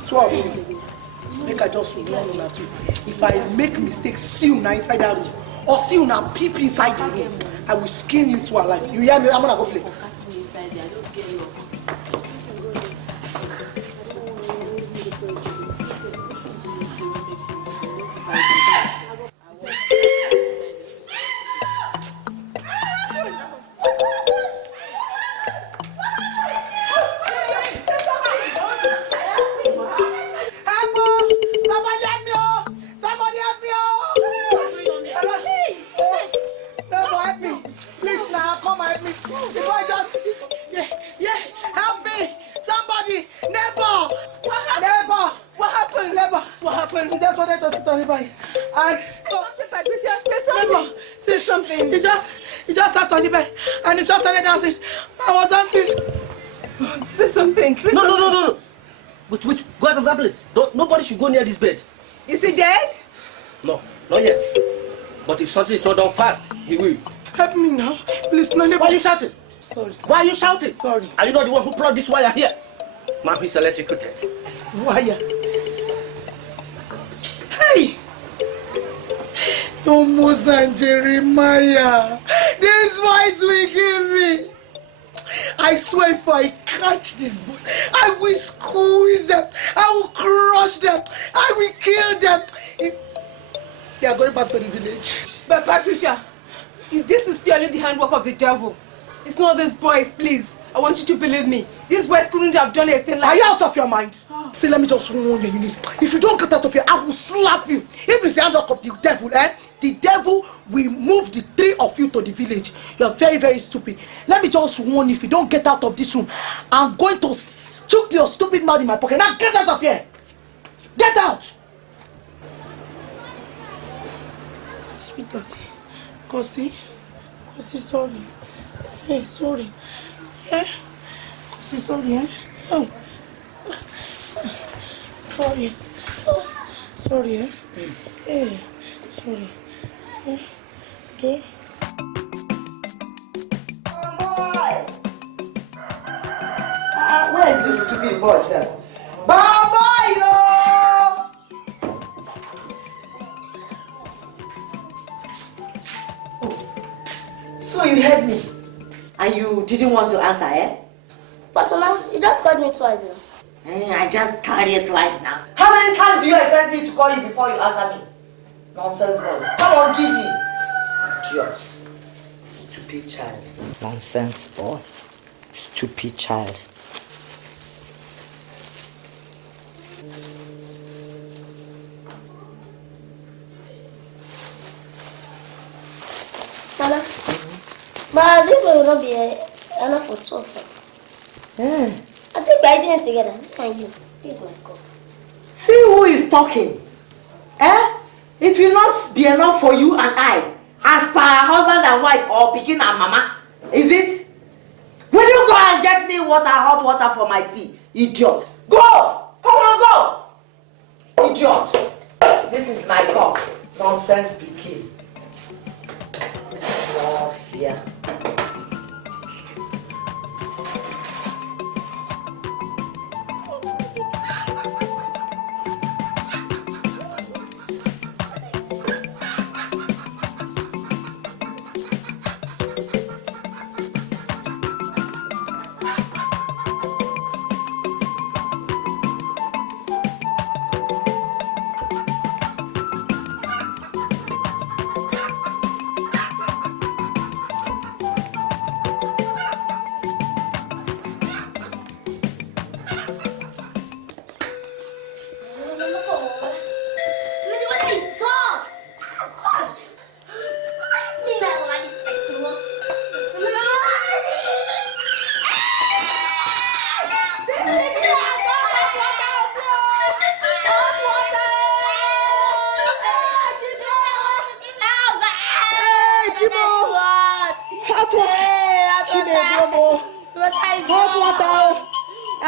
12 you. Make I just warn you too. If I make mistake, see you inside that room, or see you peep inside the room, I will skin you to alive. You hear me? I'm gonna go play. He just sat on the bed and he just started dancing. I was dancing. Say something. No. Wait. Go out of that place. Nobody should go near this bed. Is he dead? No, not yet. But if something is not done fast, he will. Help me now. Please, no, neighbor. Why are you shouting? Sorry. Why are you shouting? Sorry. Are you not the one who plugged this wire here? Man, who's electrocuted. Wire? Hey! Thomas and Jeremiah, this voice will give me. I swear if I catch this boy, I will squeeze them, I will crush them, I will kill them. They are going back to the village. But Patricia, this is purely the handwork of the devil. It's not these boys, please. I want you to believe me. These boys couldn't have done a thing like that. Are you out of your mind? See, let me just warn you, Eunice. If you don't get out of here, I will slap you. If it's the handwork of the devil, the devil will move the three of you to the village. You are very, very stupid. Let me just warn you, if you don't get out of this room, I'm going to choke your stupid mouth in my pocket. Now get out of here. Get out. Sweetheart. Kosi, sorry. Hey, sorry. Yeah? Kosi, sorry, eh? Oh. Sorry. Sorry, eh? Hey, sorry. Okay. Where is this stupid boy, sir? Baba, yo! So you heard me, and you didn't want to answer, eh? But Mama, you just called me twice now. I just called you twice now. How many times do you expect me to call you before you answer me? Nonsense boy. Come on, give me. Idiot. Stupid child. Nonsense boy. Stupid child. Mama, but this one will not be enough for two of us. I think we're eating it together. Me and you. This is my cup. See who is talking. It will not be enough for you and I, as per husband and wife or picking and mama. Is it? Will you go and get me water, hot water for my tea? Idiot. Go! Come on, go! Idiot. This is my cup. Nonsense speaking. No fear.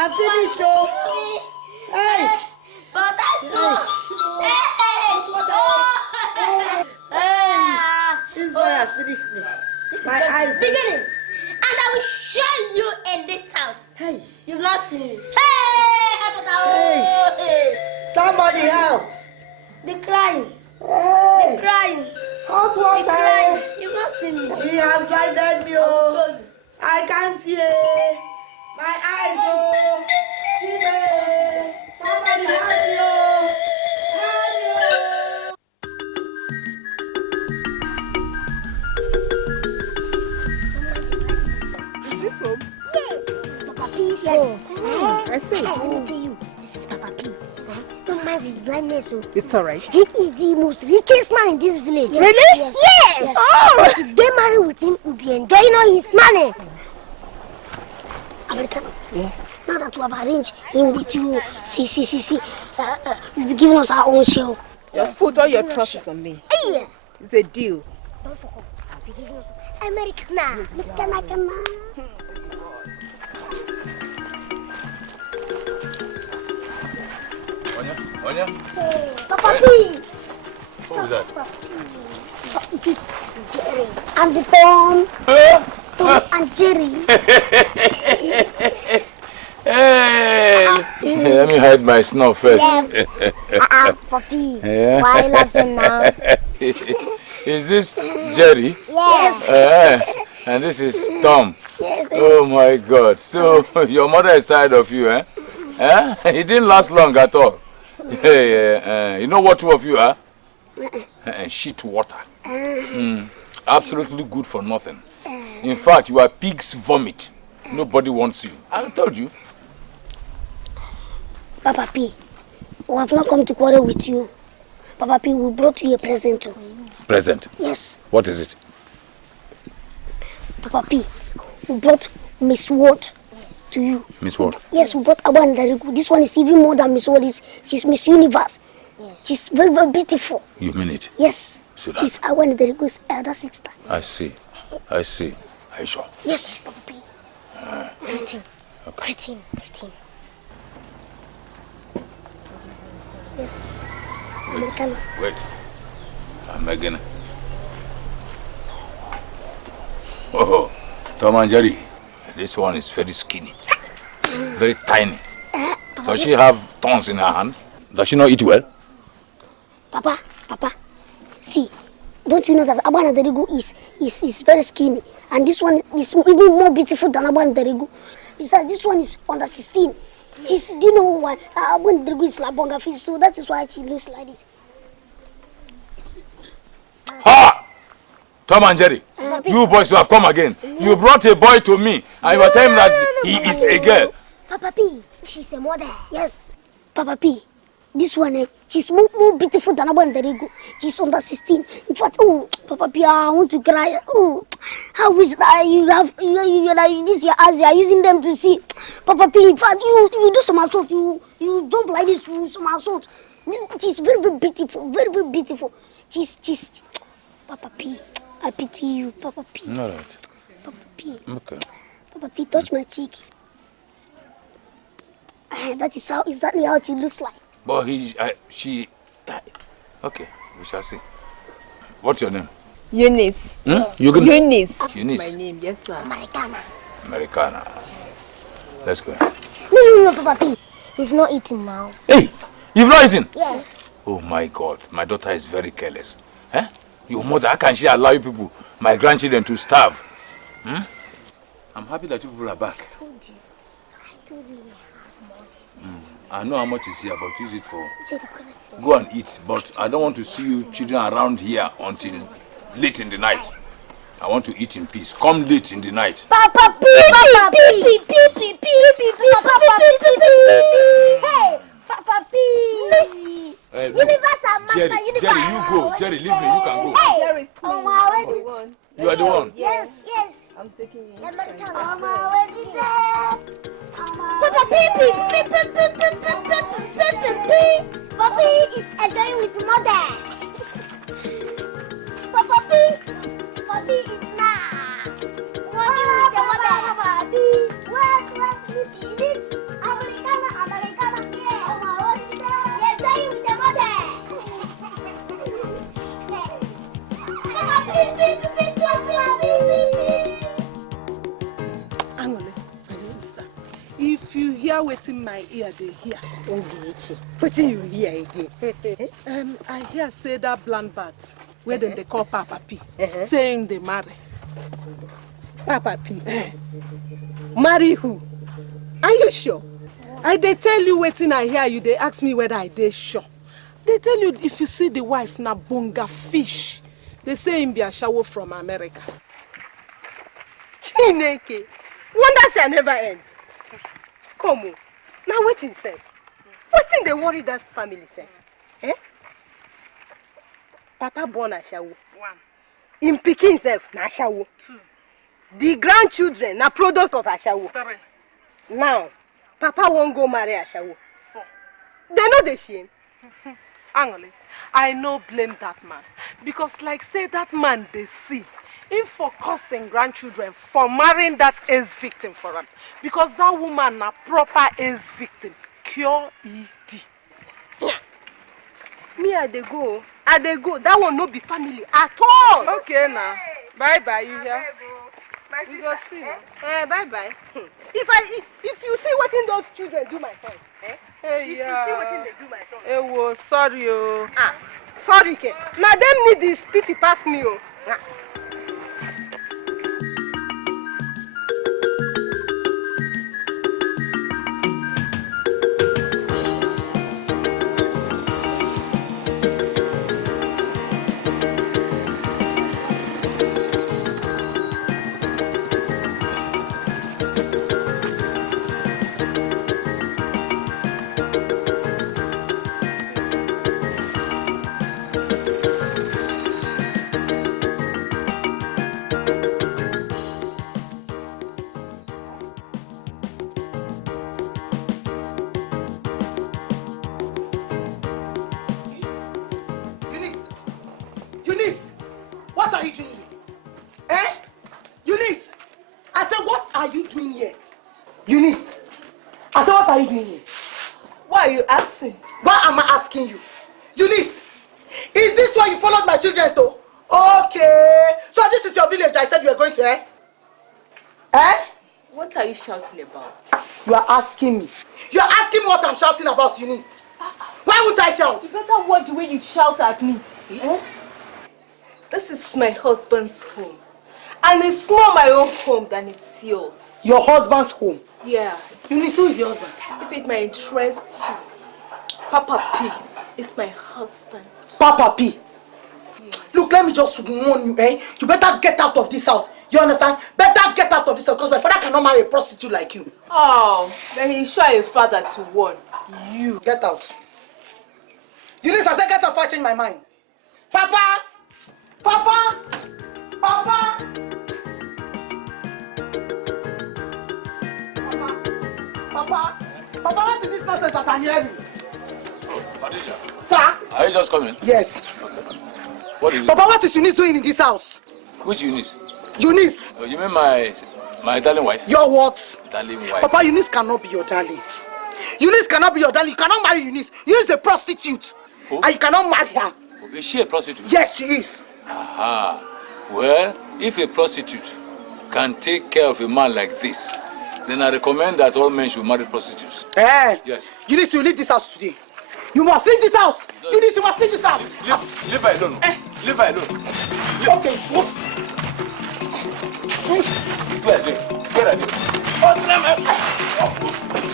I'm finished, though. Hey. But that's not. This boy has finished me. This My is just eyes. the beginning. And I will show you in this house. Hey. You've not seen me. Hey. Somebody help. Be crying. Hey. Be crying. Hot Be water. crying. You've not seen me. He has blinded me. Oh. I can't see. My eyes. Oh. Somebody help me. Is this home? Yes. This is Papa P's home. I see. Let me tell you, this is Papa P. Don't mind his blindness. So. It's alright. He is the most richest man in this village. Really? Yes. Yes. Oh! If you get married with him, you'll be enjoying all his money. American. Yeah. Now that we have arranged him with you, you'll be giving us our own share. Just put all your trust on me. Hey. It's a deal. Don't forget, I'll be giving us Americana. Americana. Onya? Hey, Papa P. Who was that? This is Jerry. I'm the Tom. Tom and Jerry. Hey! Let me hide my snow first. Papi. Yeah. Why are you laughing now? Is this Jerry? Yes. And this is Tom. Yes. Oh my God. So your mother is tired of you, eh? It didn't last long at all. You know what two of you are? Shit water. Absolutely good for nothing. In fact, you are pig's vomit. Nobody wants you. I told you. Papa P, we have not come to quarrel with you. Papa P, we brought you a present too. Present? Yes. What is it? Papa P, we brought Miss Ward to you. Miss Ward? Yes, we brought Aban Darigu. This one is even more than Miss Ward. She's Miss Universe. Yes. She's very, very beautiful. You mean it? Yes. Sudan. She's Aban Darigu's elder sister. I see. I see. Are you sure? Yes, Papa P. Greet him. Okay. Greet him. Greet him. Yes. American. Wait. I'm again. Oh, Tom and Jerry. This one is very skinny. Very tiny. Does she have thorns in her hand? Does she not eat well? Papa, see, don't you know that Abana Derigo is very skinny, and this one is even more beautiful than Abana Derigo. Besides, this one is under 16. Do you know why Abana Derigo is Labonga fish? So that is why she looks like this. Ha! Tom and Jerry, you boys, you have come again. You brought a boy to me, and you are telling me that he is a girl. Papa P, she's a mother. Yes, Papa P. This one, she's more beautiful than Abana Derigo. She's under 16. In fact, oh, Papa P, I want to cry. Oh, I wish that you have this your eyes. You are using them to see. Papa P, in fact, you do some assault. You jump like this, you some assault. She's very, very beautiful. Very, very beautiful. She's Papa P. I pity you, Papa P. All right. Papa P. Okay. Papa P, touch my cheek. That is exactly how she looks like. But okay, we shall see. What's your name? Eunice. Yes. Eunice. Eunice. That's my name, yes, sir. Americana. Yes. Let's go. No, Papa P. We've not eaten now. Hey, you've not eaten? Yeah. Oh my God, my daughter is very careless. Your mother, how can she allow you people, my grandchildren, to starve? I'm happy that you people are back. I told you. I know how much is here, but use it for... Go and eat, but I don't want to see you children around here until late in the night. I want to eat in peace. Come late in the night. Papa P! Papa P! Hey! Papa P! Universe and Master Universe! Jerry, you go. Jerry, leave me. You can go. Hey! On my wedding. You are the one? Yes. I'm taking you. On my wedding day. Papa P! Papa is enjoying with mother. Papa P is now working with the mother. Papa P, where's Missy? This? I'm hear waiting my ear, they hear. Wetin you hear again? I hear say that blind bat, where then they call Papa P, saying they marry. Papa P? Marry who? Are you sure? They tell you waiting I hear you, they ask me whether I dey sure. They tell you if you see the wife na bonga fish, they say him be a shower from America. Chineke, wonder shall never end. Come on, now waiting say. Waiting they worry that family say. Eh? Papa born Ashawo. 1. In Peking self na Ashawo. 2. The grandchildren na product of Ashawo. 3. Now, Papa won't go marry Ashawo. 4. They know the shame. Angole, I no blame that man. Because like say that man they see, him for causing grandchildren for marrying that AIDS victim for him. Because that woman na proper AIDS victim. Cure ED. Yeah. Me I dey go. That one no be family at all. Okay now. Bye-bye, you hear? We go see. Bye-bye. If you see what in those children do my sons, Hey, if you see what in they do my sons. Hey, well, sorry, oh. Sorry, Ke. Now them need this pity pass me, oh. What are you doing here? Eh? Eunice! I said, what are you doing here? Eunice! I said, what are you doing here? Why are you asking? Why am I asking you? Eunice! Is this why you followed my children to? Okay. So this is your village I said you were going to, eh? Eh? What are you shouting about? You are asking me. You are asking me what I'm shouting about, Eunice. Why wouldn't I shout? You better watch the way you shout at me. Eh? This is my husband's home. And it's more my own home than it's yours. Your husband's home? Yeah. Eunice, who is your husband? If it may interest you, Papa P is my husband. Papa P? Yeah. Look, let me just warn you, eh? You better get out of this house. You understand? Better get out of this house because my father cannot marry a prostitute like you. Oh, then he's sure a father to warn you. Get out. Eunice, I said get out before I change my mind. Papa! Papa! Papa! Papa! Papa, what is this nonsense that I'm hearing? Oh, Patricia. Sir? Are you just coming? Yes. Okay. What is it? Papa, what is Eunice doing in this house? Which Eunice? Eunice. Oh, you mean my darling wife? Your what? Darling wife. Papa, Eunice cannot be your darling. Eunice cannot be your darling. You cannot marry Eunice. Eunice is a prostitute. Oh? And you cannot marry her. Oh, is she a prostitute? Yes, she is. Aha. Well, if a prostitute can take care of a man like this, then I recommend that all men should marry prostitutes. Eh? Yes. Eunice, you leave this house today. You must leave this house. Eunice, you must leave this house. Leave her alone. Leave her alone. Okay. What? Where are they? Where are they?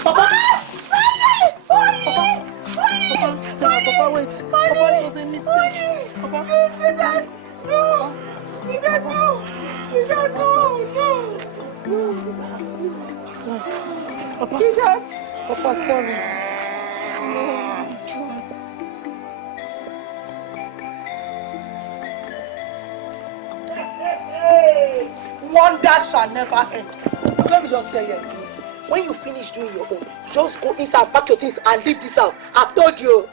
Papa! Papa, wait. Papa, it was a mistake. Papa, sweetheart. No. Sweetheart, no. Sweetheart, no. Papa. Sweetheart. Papa, sorry. Hey, wonder shall never end. Look, let me just tell you, please. When you finish doing your own, just go inside, pack your things, and leave this house. I've told you.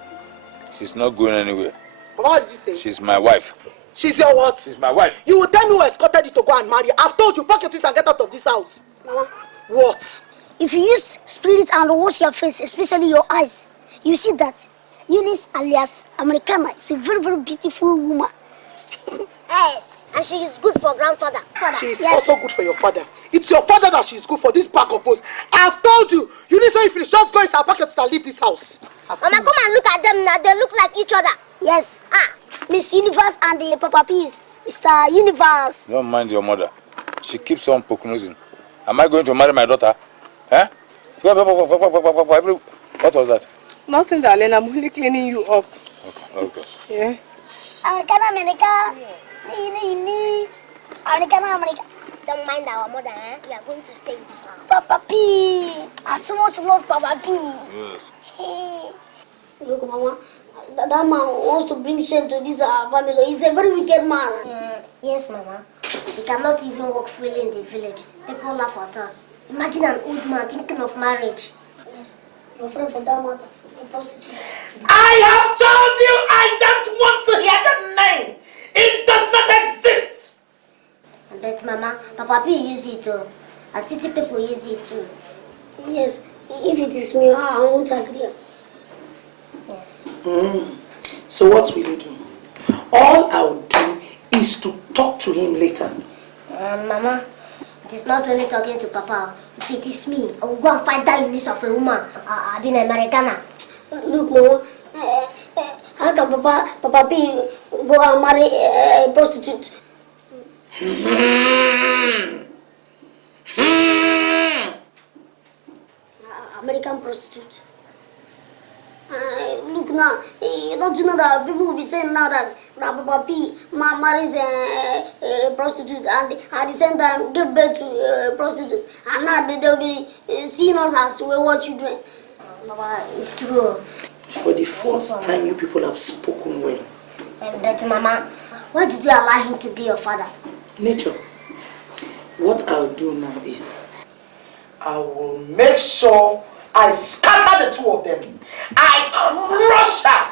She's not going anywhere. Papa, what did you say? She's my wife. She's your what? She's my wife. You will tell me who escorted you to go and marry. I've told you, pack your things and get out of this house. Mama. What? If you use spirit and wash your face, especially your eyes, you see that Eunice alias Americana is a very, very beautiful woman. Yes. And she is good for grandfather. She is also good for your father. It's your father that she is good for. This pack of post. I've told you. You need to finish. Just go inside our pockets and leave this house. Mama, come and look at them now. They look like each other. Yes. Miss Universe and the Papa P is Mr. Universe. Don't mind your mother. She keeps on poke-nosing. Am I going to marry my daughter? Eh? What was that? Nothing, darling. I'm only cleaning you up. Okay. Yeah. America. Don't mind our mother, eh? We are going to stay in this house. Papa P. I so much love Papa P. Yes. Look, Mama. That man wants to bring shame to this family. He's a very wicked man. Yes, Mama. We cannot even walk freely in the village. People laugh at us. Imagine an old man thinking of marriage. Yes. Your friend for that matter. A prostitute. I have told you I don't want to hear that name. It does not exist. But Mama, Papa P use it too. And city people use it too. Yes. If it is me, I won't agree. Yes. So what will you do? All I'll do is to talk to him later. Mama, it is not really talking to Papa. If it is me, I will go and find that universe of a woman. I've been an Americana. Look, Mama, how can Papa P go and marry a prostitute? American prostitute. Look now, don't you know that people will be saying now that Papa P marries a prostitute and at the same time give birth to a prostitute, and now they'll be seeing us as wayward children. Mama, it's true. For the first time, you people have spoken well. But Mama, why did you allow him to be your father? Nature, what I'll do now is I will make sure I scatter the two of them. I crush her.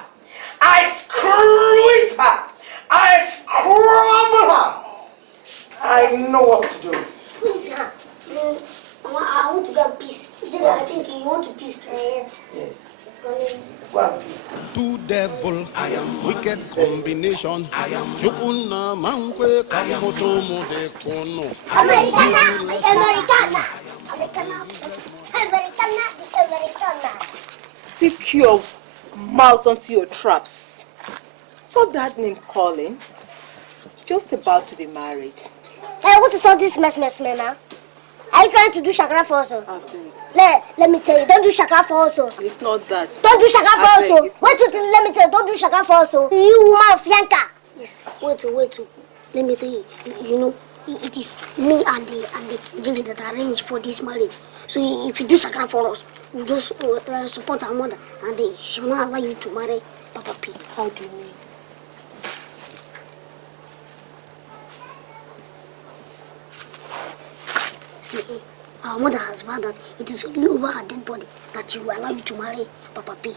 I squeeze her. I scrumble her. I know what to do. Squeeze her? Mama, I want to get peace. I think you want to peace too. Yes. Yes. Go and peace. Two devil, I am wicked combination. I am Chukuna Mankwe Kamoto Mode Kono. Americana. Stick your mouth onto your traps. Stop that name calling. Just about to be married. Hey, what is all this mess, man? Are you trying to do shakra for us? Let me tell you, don't do shakra for us. It's not that. Don't do shakra for us. Wait till let me tell you, don't do shakra for us. You woman, Fianca. Yes, wait. Let me tell you, you know, it is me and the Jimmy that arranged for this marriage. So if you do shakra for us, we just support our mother, and she will not allow you to marry Papa P. How do you mean? See, our mother has vowed that it is only over her dead body that she will allow you to marry Papa P.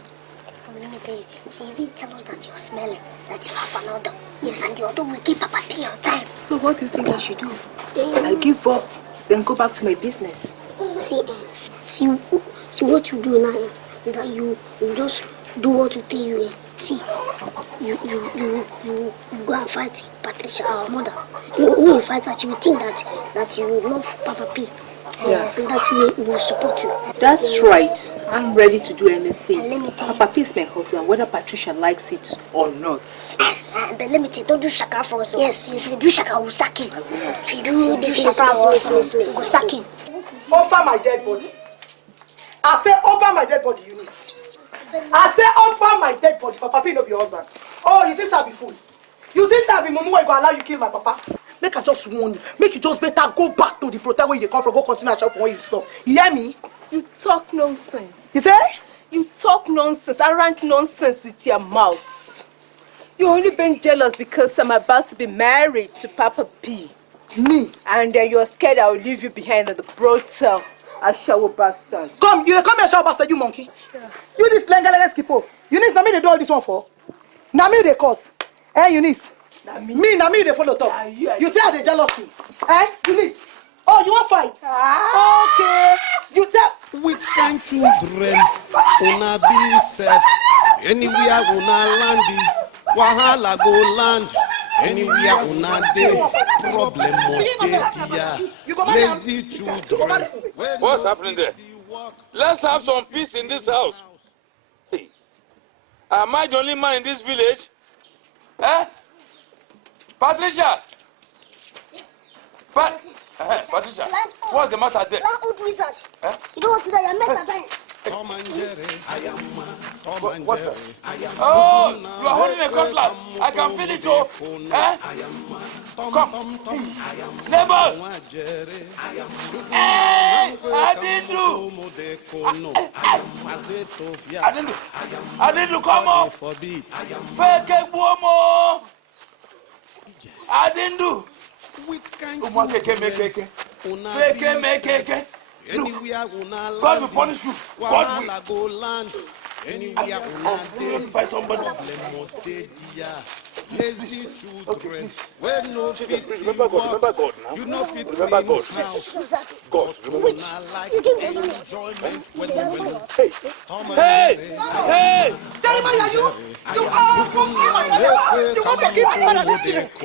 Let me tell you, she even tells us that you're smelling, that you have an odor. Yes, and the odor will give Papa P on time. So what do you think I should do? I give up, then go back to my business. See what you do now is that you just do what you tell you. See, you go and fight Patricia, our mother. When you fight her, she will think that you love Papa P. Yes. And that will support you. That's right. I'm ready to do anything. Let me tell you. Papa P is my husband, whether Patricia likes it or not. Yes. But let me tell you, don't do shakra for us. Yes, if you do shakra, we'll sack him. If you do this shakra, we'll sack him. Over my dead body. I say over my dead body, Eunice. I say over my dead body. Papa P no be your husband. Oh, you think I'll be fool? You think I'll be mumu where you go allow you kill my papa? Make I just warn you. Make you just better go back to the protect where you come from. Go continue to shout from where you stop. You hear me? You talk nonsense. You say? You talk nonsense, arrant nonsense with your mouth. You're only being jealous because I'm about to be married to Papa P. Me? And then you're scared I'll leave you behind at the brothel. A shower bastard. Come here, shower bastard, you monkey. Yeah. You this lengalele skipo. Eunice, na me they do all this one for. Na me they cause. Eh, Eunice? Na me they follow top. You say they jealous me. Eh, Eunice? Oh, you want fight? Okay. You tell. Which kind children una be safe? Anywhere una landi, wahala go land. Anywhere una dey, problem must dey there. Lazy children. What's happening there? Let's have some peace in this house. Hey, am I the only man in this village? Eh? Patricia! Yes. Patricia, what's the matter there? Old wizard. Eh? You don't want to die, you're messed up. Tom and Jerry, what the? Oh, you are holding a cutlass. I can feel it, oh. Eh? Come. Neighbors. Hey, I didn't do. Come on. Fake buomo. I didn't do. Fake. Look, God will punish you. God will land. Anywhere by somebody. Lazy children. When no fit remember God now. You know fit remember God. God, remember it. Hey! Jeremiah, you want to give my father this year? You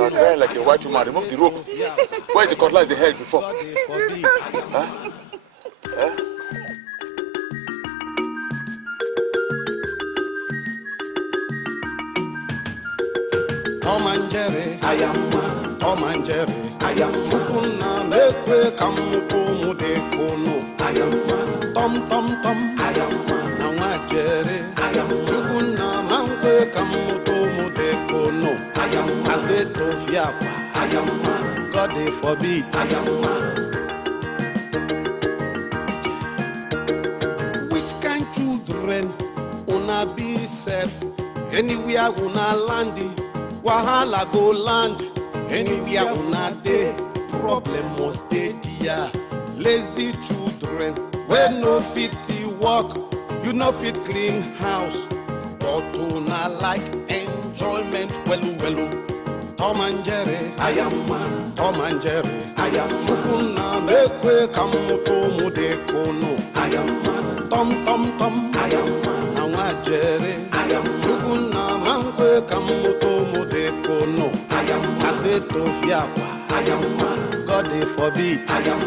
are crying like a white woman. Remove the rope. Where is the cutlass they held before? Huh? Huh? Tom and Jerry, I am Tom and Jerry, I am Chukuna Mekwe Kamuto Mudekono, I am Tom, I am Nama Jerry, I am Chukuna Mankwe Kamuto Mudekono, I am Azeto Fiapa, I am God forbid, I am which kind children una be safe anywhere una landi. Wahala go land, anywhere una dey, problem must dey there. Lazy children, when no fit work, you no fit clean house. But una like enjoyment, welu. Tom and Jerry, I am Tom and Jerry, I am Chukuna mekwe kamuto mudekono, I am Tom, I am Nawa Jerry, I am Chukuna mankwe kamuto mudekono, I am Azeto Fiapa, I am God forbid, I am